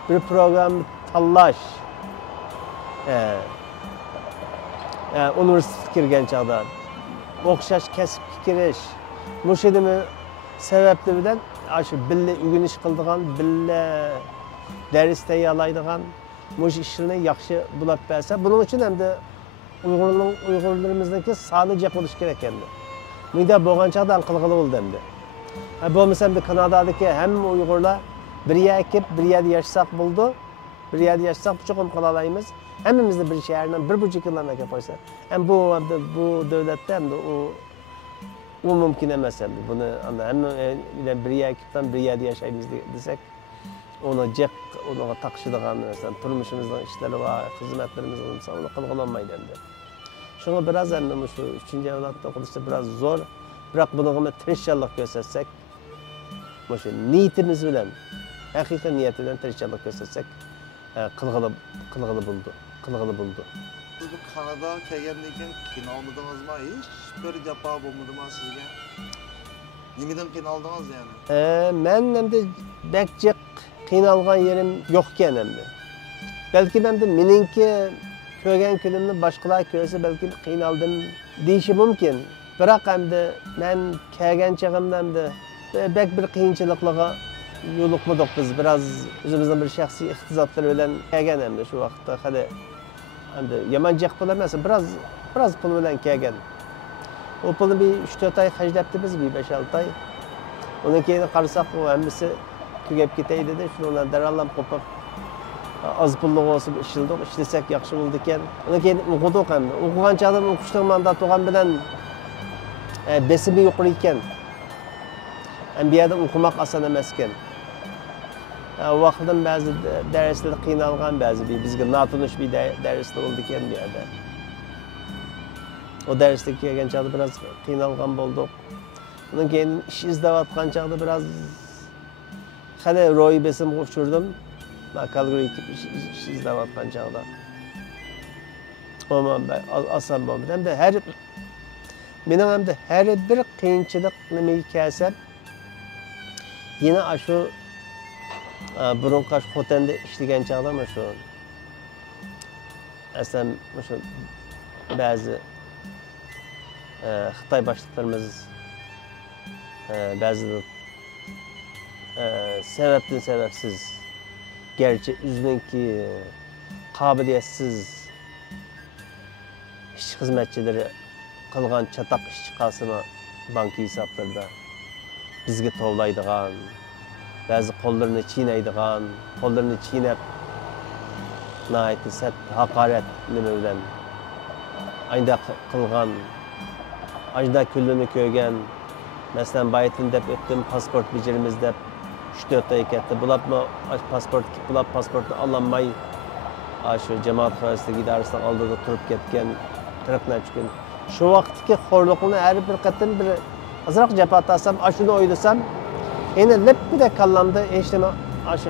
bir programma tanlash, universitetga kirgan chog'da o'xshash kasbga kirish, mushunimi sababli bilan shu birga o'rganish qiladigan, birga dars tayyorlaydigan mush ishlarni yaxshi bulab bersa, buning uchun endi Uyg'urlarimizdagi soni jiq bo'lish kerak endi. Bunda bo'lgan chog'dan qilg'ili bo'ldi endi. Bo'lmasa bu Kanadadagi hamma Uyg'urlar bir yerga kelib, bir yerda yashasaq bo'ldi. Bir yerda yashasaq chuqur qila olamiz. Hammamizni bir shahardan 1,5 kilometrga qo'ysa, ham bu davlatda endi u mumkin emas endi. Buni hamma bir yerga bir yerda yashaymiz desak, onu jiq, unaqa taqishadigan narsa, turmushimizning ishlari va xizmatlarimiz bo'lsa, uni qilg'ila olmaydi endi. Shunga biroz endi shu 3-chi avlodda o'qishda biroz zo'r, biroq buni tirishchilik ko'rsatsak, shu niyatimiz bilan, haqiqiy niyat bilan tirishchilik ko'rsatsak, qilg'ili bo'ldi. Siz bu Kanada kelgandan keyin qiynalmadingizmi? Hech bir jafo bo'lmadimi sizga? Nimadan qiynaldingiz yani? Men endi bek jiq qiynalgan yerim yo'q ekan endi. Balki endi meningki ko'rgan kunimni boshqalar ko'rsa balki qiynaldim deyishi mumkin. Biroq endi men kelgan chog'imda endi bek bir qiyinchiliklarga yo'liqmadik biz. Biroz o'zimizning bir shaxsiy iqtisodlar bilan kelgan endi shu vaqtda hali endi yomon jiq pul emas, biroz pul bilan kelgan. O pulni bir 3-4 oy xarjlabdi biz, bir 5-6 oy. Undan keyin qarasak, u hammasi tugab ketaydi-da, shuni darallab qo'pib az pulli olsa ishildik, ishlasak yaxshi bo'ldi ekan. Undan keyin o'qidik ham. O'qigan chog'da o'qishning mandat olgan bilan besimi yuqori ekan. Bu yerda o'qimoq oson emas ekan. Vaqtdan ba'zi darslar qiynalgan, ba'zi bizga notanish bir darslar bo'ldi ekan bu yerda. O darsga kelgan chog'da biroz qiynalgan bo'ldik. Undan keyin ish izlayotgan chog'da biroz hali ro'y besimga uchirdim. Kalguriga ish izlayotgan chog'da. Umuman oson bo'lmadi. Hamda mening hamda har bir qiyinchilik nimaga kelsa, yana shu burunqi Xotanda ishlagan chog'da mana shu aslan shu ba'zi Xitoy boshliqlarimiz ba'zi sebepten sebepsiz, gerçi üzününki kabiliyetsiz iş hizmetçileri kılgan çatak iş çıkasını banki hesaplarında bizge tovlaydıgan, bazı kollarını çiğneydigan, kollarını çiğnep naiti set hakaret nime bilen ayda kılgan, ayda küllünü köygen. Mesela bayıtın dep öttüm, pasport bicerimiz dep 3-4 ay ketdi. Bulap mı pasportu alınmay, şu cemaat xavfsizlik idaresinden aldığı turup ketken 40 gün. Şu vaxtki xorluqunu her bir qatım bir azraq japa atasam, şunu oylasam, yine lep bir de kallamda eşleme şu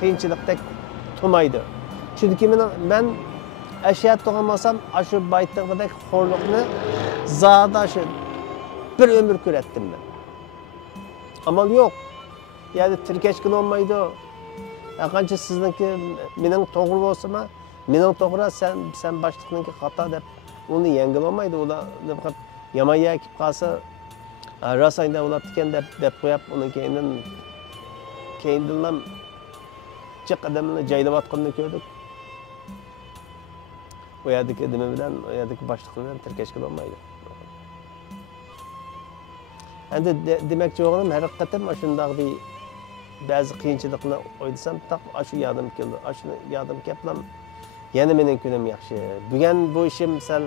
qiyinchilikdek tumaydı. Çünkü ben eşyat to'g'amasam, şu bayıtdagidek xorluqni zada şu bir ömür kürettim ben. Amal yok. Yani tirkeçkin olmaydı. Qancha sizniki mening to'g'ri bo'lsa-ma, mening to'g'ri, sen boshliqniki xato deb uni yengil olmaydi. Ular deb yamaya kelib qolsa, rosayda bo'ladi ekan deb qo'yib, uni keyindan jiq odamni jaylayotganini ko'rdik. O yerdagi nima bilan, o yerdagi boshliq bilan tirkeçkin olmaydi. Endi demakchi o'g'lim, haqiqatan shunday bir ba'zi qiyinchilikni o'ylasam, taq shu yadim keldi. Shuni yadim keliblam. Yana mening kunim yaxshi. Bugun bu ishim sal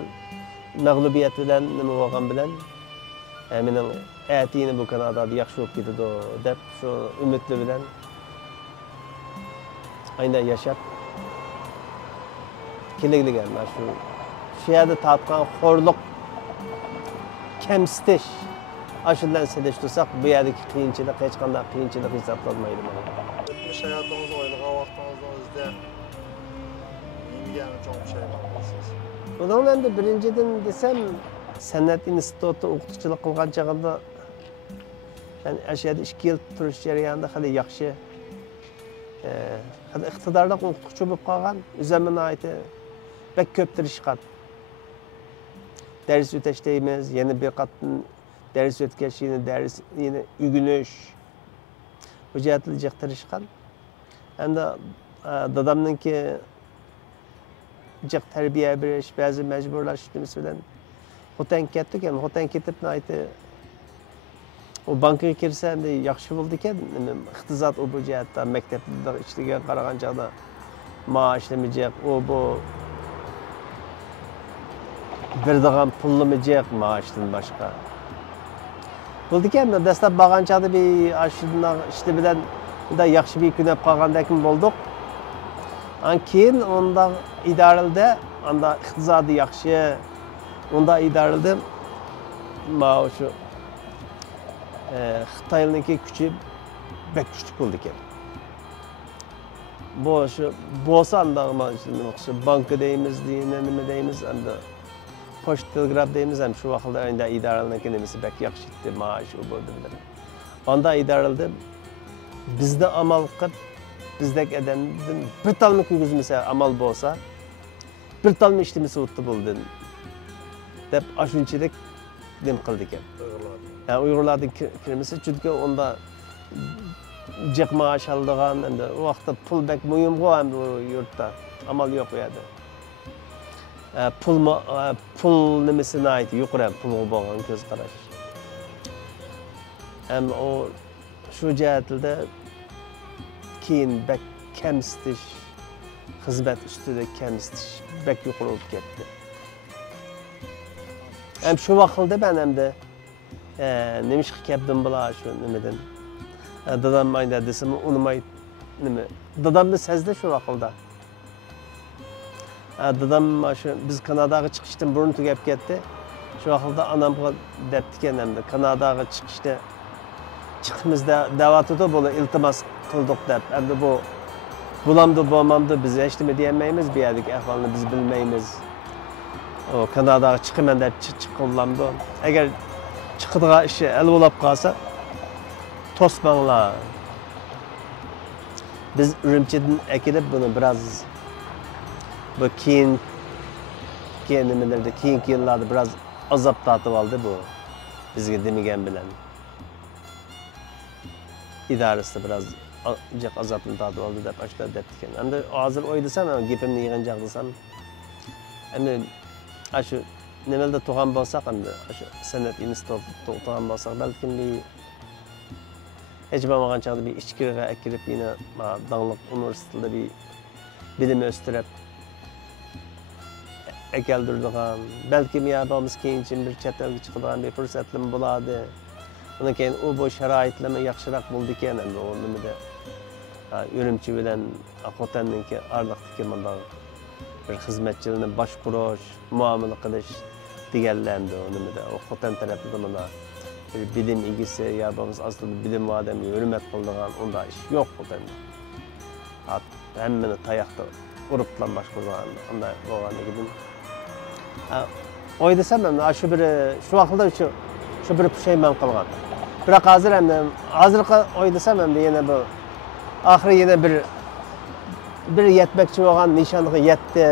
mag'lubiyat bilan nima bo'lgan bilan mening aytini bu Kanadada yaxshi bo'lib ketadi deb shu umidli bilan aynan yashab keligligim shu yerda tatgan xo'rliq, kamsitish Aşıdan seliştirsek bu yerdeki qiyinchilik hech qanday qiyinchilik hisoblanmaydi. O'tmish hayotingizni o'ylagan vaqtingizda yenggan cho'ng pushaymon bo'lasiz. Bundan endi birinchidan desam, san'at institutida o'qituvchilik qilgan chog'imda yani ashyoda 2 yil turish jarayonida hali yaxshi hali iqtidorli o'qituvchi bo'lib qolgan, o'zimni aytdi, bek ko'p tirishgan. Ders o'tash deymiz, yana bir qatın ders ötkeş, yine ügünüş, bu cihetli tirishgan. Hem de dadamın ki terbiye beriş, bazı mecburlaş bilan Xotan ketdik, yani Xotan ketib aytdi, o bankaga kirsa endi yaxshi bo'ldi ekan, iqtisod o bu jihatda maktabda ishlagan qaragan chog'da maoshlamayjak, o bu berdigan pullamajak maoshdan boshqa. Bo'ldi ekan, dastlab borgan chog'da bir ashunday ishli bilan yaxshi bir kun olib qolgandek bo'ldik. Keyin unda idorildi, unda iqtisodi yaxshi, unda idorildi. Mana shu Xitoyniki kuchi bek kuchli bo'ldi ekan. Bu shu bo'lsa anda banka deymiz, nima deymiz, anda pochta telegraf deymiz, ham shu vaqtda endi idoralarniki nimasi bek yaxshi edi, maosh u bo'ldi bilan. Onda idorildi. Bizda amal qilib, bizdek odamdan bir talmi kuyizmasa amal bo'lsa, bir talmi ishlamasa o'tdi bo'ldi deb ashunchalik nim qildi ekan. Yani Uyg'urlarning kirmasi, chunki onda jiq maosh oldigan, endi u vaqtda pul bek muhimgo ham bu yurtda. Amal yo'q u yerda. Pul nimasini aytdi, yuqori pulga bo'lgan ko'z qarash. Ham o shu jihatda keyin bek kamsitish, xizmat ustida kamsitish bek yuqori olib ketdi. Hem şu vaqtda ben hem de neymiş keldim bular şu nimadan. Dadam mayda desem unumay nima. Dadamni sezdi şu vaqtda. Dadam şu biz Kanadaga chiqishdan burun tugab ketdi. Şu vaqtda anamga debdikan hem de Kanadaga chiqishda chiqimizda da'vatida bo'la iltimos qildik deb. Endi bu bulamdı bo'lmamdi biz hech nima deyolmaymiz bu yerdagi ahvolni biz bilmaymiz. O Kanadaga chiqaman deb chiqillamdi. Agar chiqadigan ishi el bo'lib qolsa to'smanglar. Biz Urumchidan akilib buni biroz bu nimalarda keyingi yillarda biroz azob tortib oldi bu bizga demagan bilan. İdarasida biroz jiq azobni tortib oldi deb ashula debdikan. Endi hozir o'ylasam, gapimni yig'injaq desam, endi şu nimalarda tug'an bo'lsak, endi shu san'at institutida tug'an bo'lsak, balkim hech bo'lmagan chog'da bir ichkariga akirib, yana danglik universitetda bir bilim o'stirib akeldirdigan, balkim ya bo'lmasa keyinchalik bir chet elga chiqadigan bir fursatlar bo'ladi. Undan keyin u bu sharoitlarni yaxshiroq bo'ldi ekan, endi u nimada Urumchi bilan Xotanninki orliqdagi bunday bir xizmatchilarni boshqarish, muomala qilish deganlandi u nimada. O Xotan tarafida mana bir bilim egisi ya bo'lmasa aslida bilim odamga hurmat qiladigan unday ish yo'q Xotanda. Hammani tayoqda urib bilan boshqargan unday bo'lganligidan. O'ylasam ham shu vaqtda shu bir pushaymon qilgan. Biroq hozirgi o'ylasam ham yana bu oxiri yana bir yetmekçi olan nişanlığı yetti.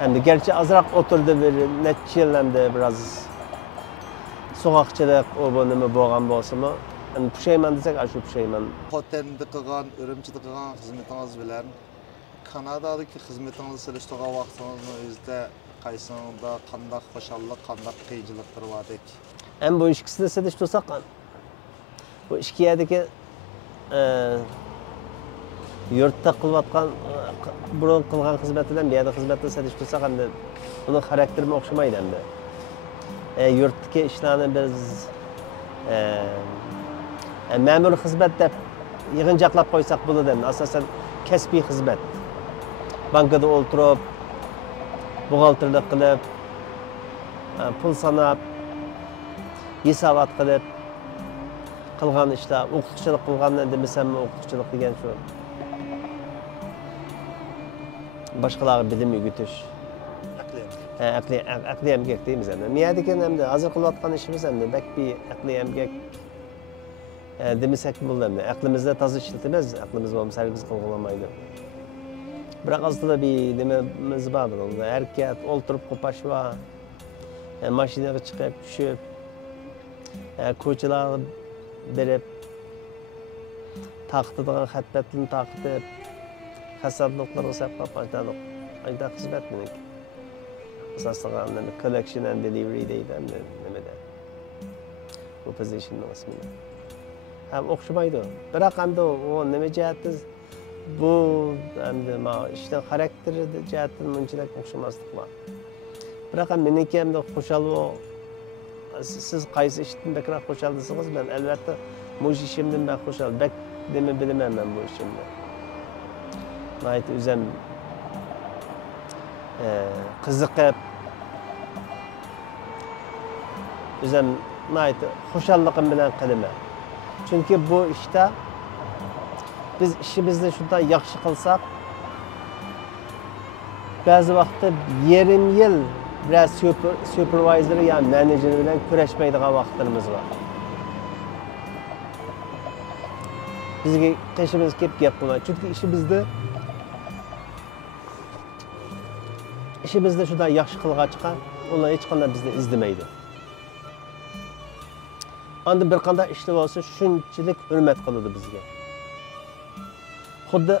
Hem de gerçi azrak oturdu bir neçə yıl hem de biraz sokakçılık o bu nimi boğan bolsa mı? Yani puşayman desek şu puşayman. Xotanda qilgan, Urumchida qilgan xizmatingiz bilan Kanadadagi xizmatingizni solishtirgan vaqtingizni o'zida qaysingda qanday xushallik, qanday qiyinchiliklar bordek? Hem bu ikisini solishtirsak, bu ikki yerdagi yurtda qilayotgan burun qilgan xizmati bilan bu yerda xizmatni solishtirsak ham buning xarakterimi o'xshamaydi endi. Yurtdagi ishlarni biz ma'muriy xizmat deb yig'injaqlab qo'ysak bo'ladi. Asosan kasbiy xizmat. Bankada o'ltirib, buxgalterlik qilib, pul sanab, hisobot qilib qilgan ishlar, o'qituvchilik qilgandan demasammi, o'qituvchilik degan shu. Başqalarga bilim o'rgatish. Aqliy emgak deymiz endi. Miyadagi hamda hozir qilayotgan ishimiz endi bakbi aqliy emgak demasak bo'ladi. Aqlimizda toza ishlatamiz, aqlimiz bo'lmasa hargiz qilg'olmaydi. Biroq aslida bir nimamiz bor bunda. Harakat, o'ltirib qo'pashva, mashinaga chiqib, tushib, ko'chalarga berib, taqtidigan xatbatlarni taqtib, hasadlıkları sapıp başladık. Ayda hizmet minik. Esasında collection and delivery deydi hem de nemede. Bu position'ın ismini. Hem okşamaydı. Bırak hem de o neme cihettiz. Bu hem de işte karakteri cihetinin öncelik okşamazlık var. Bırak hem miniki hem de hoşalı siz qaysı işitten bekrak hoşaldısınız ben elbette bu işimden ben hoşal. Bek deme bilemem ben bu işimden. Nayt üzem qiziqib üzem nayt xo'shalligim bilan qilaman. Chunki bu ishda biz ishimizni shunday yaxshi qilsak, ba'zi vaqtda yarim yil biraz supervisor ya menajer bilan kurashmaydigan vaqtlarimiz bor. Bizga qishimiz kelib gap qilmaydi. Chunki ishimizda shunday yaxshi qilg'achqa, ular hech qanday bizni izlamaydi. Endi bir qanday ishlar bo'lsa, shunchalik hurmat qiladi bizga. Xuddi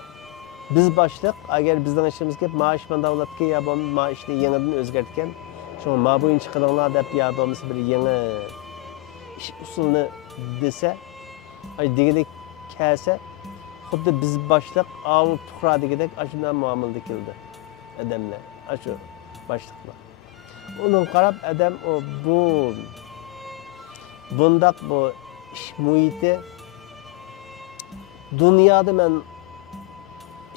biz boshliq, agar bizning ishimizga maosh davlatga ya bo'lmasa maoshni yangidan o'zgartgan, shu ma bo'yicha qilinglar deb ya bo'lmasa bir yangi ish usulni desa, degidek kelsa, xuddi biz boshliq avu tuxradigidek ashunday muomalada qildi odamlar shu boshliqlar. Onun qarab adam o bundaq bu ish muhiti dunyoda men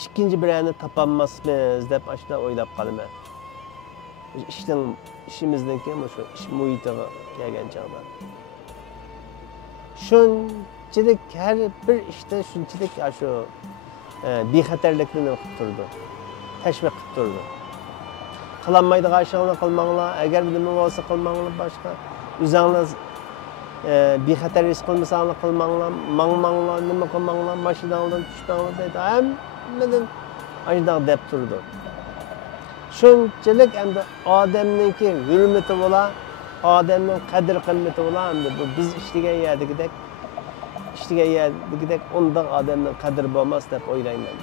ikkinchi birini topolmasmiz deb ashuna o'ylab qolaman. İşimizden ki şu iş muhitiga kelgan chog'da. Shunchalik har bir ishda shunchalik shu bexatarlikni qilib turdi. Tashviq qilib turdi. Qilolmaydigan ishlarni qilmanglar, agar nima bo'lsa qilmanglar boshqa. O'zingiz bexatar ish qilmasanglar qilmanglar, mangmanglar, nima qilmanglar, mashinangizdan tushmanglar deydi. Hammadan ayndaq deb turdi. Shunchalik endi odamningki hurmati bo'lar, odamning qadr-qimmati bo'lar, endi bu biz ishlagan yerdagidek undoq odamning qadri bo'lmas deb o'ylayman.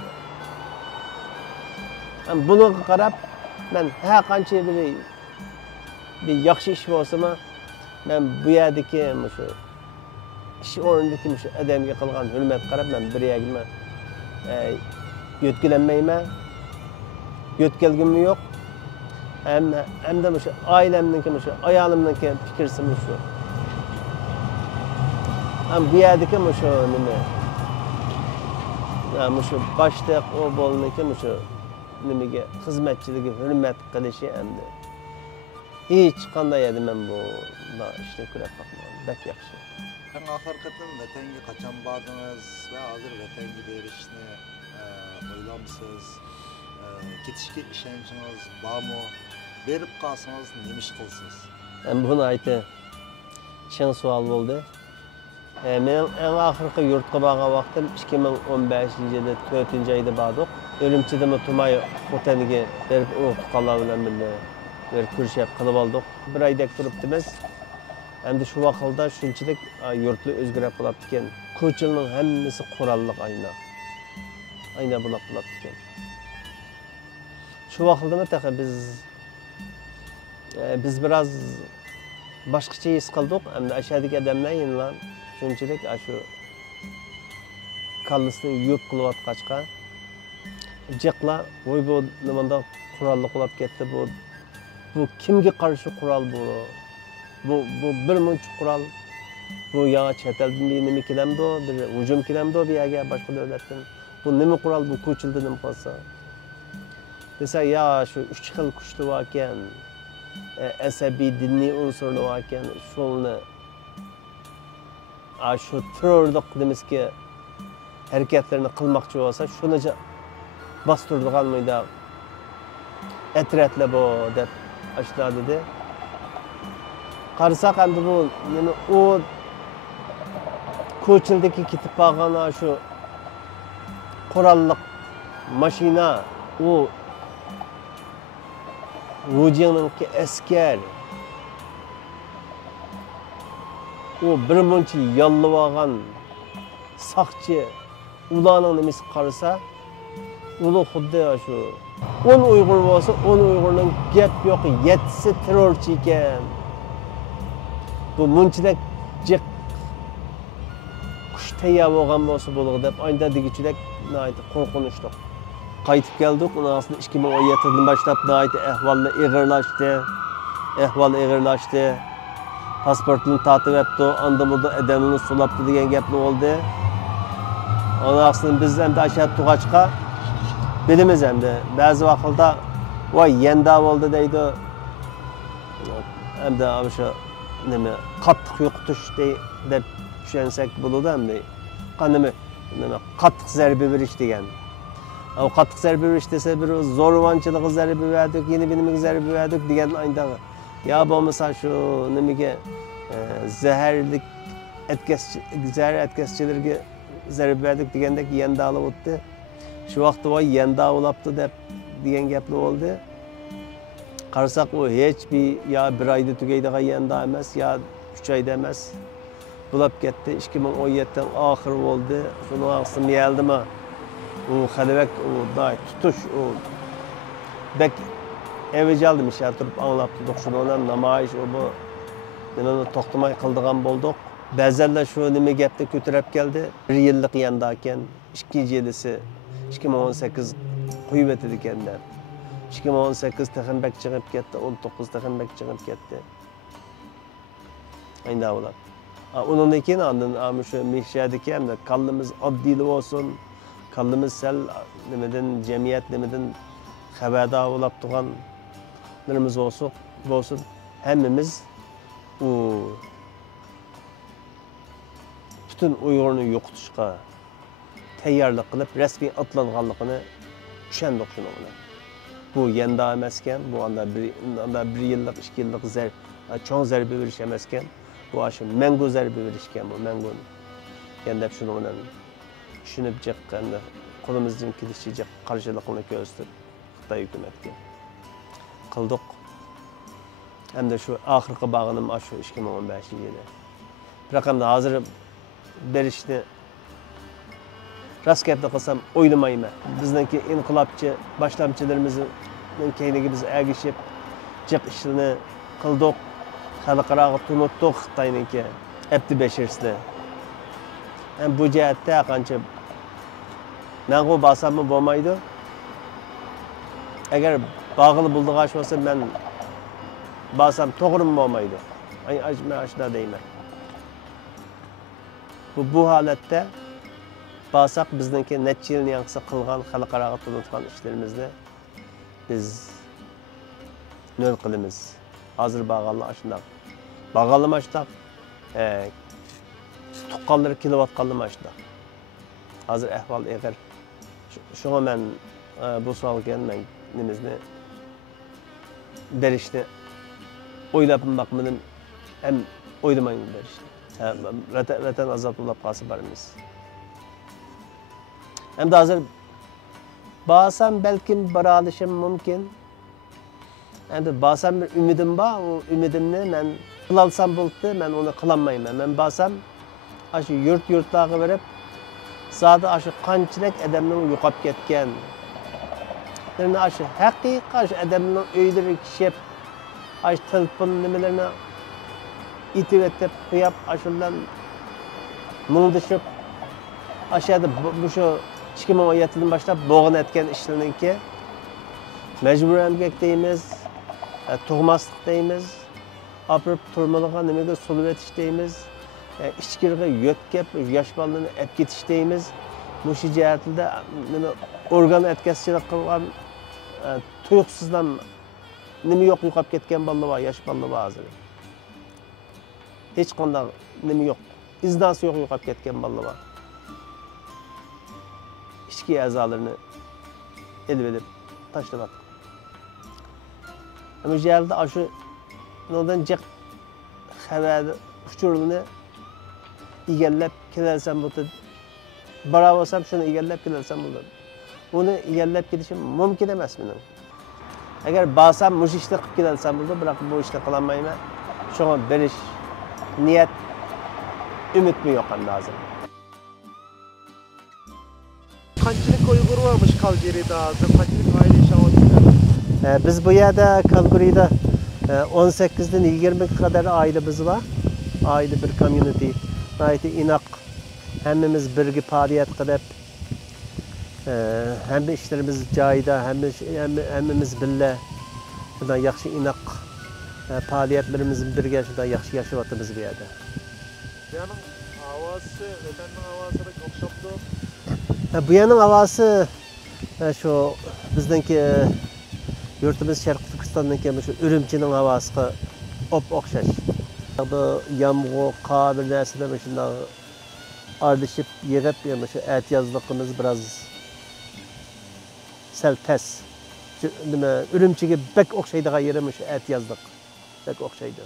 Ham buni qarab men har qancha bir yaxshi ish bo'lsa-mu, men bu yerdagi shu ish o'rnidagi shu odamga qilgan hurmat qarab men bir yagima yetkilanmayman. Yetkelgim yo'q. Hamda shu oilamniki, shu ayolimniki fikrim shu. Ham bu yerdagi shu nima? Shu boshliq o bo'lniki shu nimaga xizmatchiligi hurmat qilishi hamda hech qanday edi men bu ishni ko'rib boqmadim. Bak yaxshi. Eng oxirgi qatim vatanga qachon bordingiz va hozir vatanga berishni o'ylamsiz? Ketishga ishonchingiz bormi? Berib qolsangiz nima ish qilsiz? Buni aytdi. Chin savol bo'ldi. Men eng oxirgi yurtga borgan vaqtim 2015-yilda 4-oyda bordik. O'limchida Tumay otaniga berib o'qiqanlar bilan birga bir ko'rishib qilib oldik. Bir oydak turibdimiz. Endi shu vaqtda shunchalik yurtlar o'zgarib qolibdi ekan. Ko'chilning hammasi qurolliq ayna bo'lib qolibdi ekan. Şu vaqtda biz biraz boshqacha his qildik. Endi ashadagi odamlar yinlar shunchalik shu kallasini yo'q qilayotqachqa jiqlar voy bu nimanda qurolli qilib ketdi bu kimga qarshi qurol bu bir muncha qurol bu ya chet eldan nima kelamdi, bir hujum kelamdi bu yerga boshqa davlatdan. Bu nima qurol bu ko'childi nima qilsa? Desa ya şu 3 xil kuchli ekan, asabiy diniy unsurli ekan, shuni shu terrorlik demizki harakatlarni qilmoqchi bo'lsa, shuni bostirdigan mıyda etretler bu deb ashlar dedi. Qarasak endi bu nima o ko'childagi ketib qolgan shu qurolliq mashina o Rujiyanınki asker o bir muncha yallab olgan saqchi ularning nimasi qarasa uni xuddi shu 10 Uyg'ur bo'lsa 10 Uyg'urning gap yo'q 7si terrorchi ekan. Bu munchalik jiq kuch tayyor bo'lgan bo'lsa bo'ladi deb ayda degichidek qo'rqinchli. Qaytib keldik. Ondan sonra 2017'den başlap ahval ağırlaştı. Pasportunu tatip etti. Anda burada edemini sulaptı degan gapni oldu. Ondan sonra biz hem de aşağı tuğaçqa bilimiz hem de. Bazı vaqtda vay yenda oldu deydi. Hem de şu nima qattiq yo'qotish deb tushunsak bo'ladi ham de. Qanimi qattiq zarba berish degan. O qattiq zarba berish desa bir zo'rvanchilik zarba berdik, yeni bilimga zarba berdik degan ayndagi. Ya bo'lmasa shu nimaga zaharlik zahar etkazchilarga zarba berdik degandek yanda olib o'tdi. Shu vaqtda voy yanda olapti deb degan gaplar bo'ldi. Qarasak o hech bir ya bir oyda tugaydigan yanda emas, ya 3 oyda emas. Bulab ketdi. 2017'den oxir bo'ldi. Shuni vaqtim yeldimi? O xalabak o day tutuş o bek evijaldim ish turib anglab turdik. Shundan namoyish o bu nimani to'xtamay qildigan bo'ldik. Ba'zanlar shu nima gapni ko'tarib keldi. 1 yillik yanda ekan. ikkinchi yilisi 2018 qo'yib etdi ekanda. 2018 taxinbak chiqib ketdi, 19 taxinbak chiqib ketdi. Endi ular. Undan keyin andın şu mishadiki hamda kallimiz oddiyli olsun, kallimiz sal nimadan jamiyat nimadan xabardor bo'lib turganlarimiz olsun. Hammamiz u bütün Uyg'urni yo'qotishga tayyorlik qilib rasmiy otlanganligini tushundik shuni bilan. Bu yanda emas ekan, bu anda bir yillik, 2 yillik cho'ng zarba berish emas ekan. Bu aşı mango zarba berish ekan, bu mango. Yanda shuni bilan tushunib chiqqanda qo'limizdan kelishicha qarshilikni ko'rsatib Xitoy hukumatiga qildik. Hamda shu oxirgi bag'anim shu 2015-yili. Raqamda hozir berishni rost gapni qilsam o'ylamayman. Bizningki inqilobchi boshlamchilarimizning keyniga biz agishib, jiq ishni qildik. Xalqaro tunutdik Xitoyniki Abdi Bashirsni. Ham bu jihatda qancha mangu bosammi bo'lmaydi. Agar bog'li buldig'ash bo'lsa men basam to'g'rimi bo'lmaydi. Men ashuna deyman. Bu holatda basak bizningki necha yil yanqisi qilgan xalqaro tunutgan ishlarimizni biz nol qilamiz. Hozir bag'alni ashundoq. Bag'alni ashundoq. Tuqqanlar kelayotganlar ashundoq. Hozir ahvol og'ir. Shunga men bu savolga men nimizni berishni o'ylab bakmadim. Hem o'ylamayman berishni. Vatan azat bo'lib qolsa barimiz. Hem de hozir basam belkim bara olishim mumkin. Endi basam bir ümidim bor, o ümidimni men qilalsam bo'ldi, men uni qilolmayman. Men basam shu yurtlarga berib, zodi shu qanchalik odamning yo'qolib ketgan. Shu haqiqiy shu odamning uylari kishib, shu telefon nimalarni itivetib qo'yib, ashundan mungdishib, aşağıda bu şu 2017'den başlap boğun etken işlerindeki mecbur emgek deyimiz, tuğmaslık deyimiz, apırıp turmalığa nemede sulu etiş deyimiz, içkirge yötkep, yaş balını et getiş deyimiz. Bu şu cihetinde organ etkesçilik kılgan tuyuksuzdan nemi yok yuqap ketken balı var, yaş balı var hazır. Hiç konuda nemi yok, iznası yok yuqap ketken balı var. İçki azalarını elbette taşlamak. Ama geldi aşı ondan cek haberi uçurulunu igellep kilelsem butu baravasam şunu igellep kilelsem butu. Onu igellep gidişim mümkün emas benim. Eğer basam muş işte kilelsem butu bırak bu işte kılamayım. Şu an beriş niyet ümit mi yok lazım. Qanchalik Uyg'ur varmış Kalgari'da, qanchalik aile yaşayotgan? Biz bu yerda Kalgari'da 18'den 20 kadar ailemiz var. Aile bir community. Aile inak. Hemmimiz birge faaliyet qilib, hem işlerimiz joyida, hemmimiz birga shunday yaxshi inak faaliyetlerimiz birga shunday yaxshi yashayapmiz bu yerda. Buyanın havası, vatanın havasına o'xshabdi. Bu yerning havası şu bizdeki yurtimiz Sharq Turkistondagi şu Urumchining havasiga o'xshash. Bu yomg'ir, qor bir narsalar shunday aralashib yig'ib, yana shu ehtiyojligimiz biraz sal tez. Nima Urumchiga bek o'xshaydigan yerim shu ehtiyojlik. Bek o'xshaydi.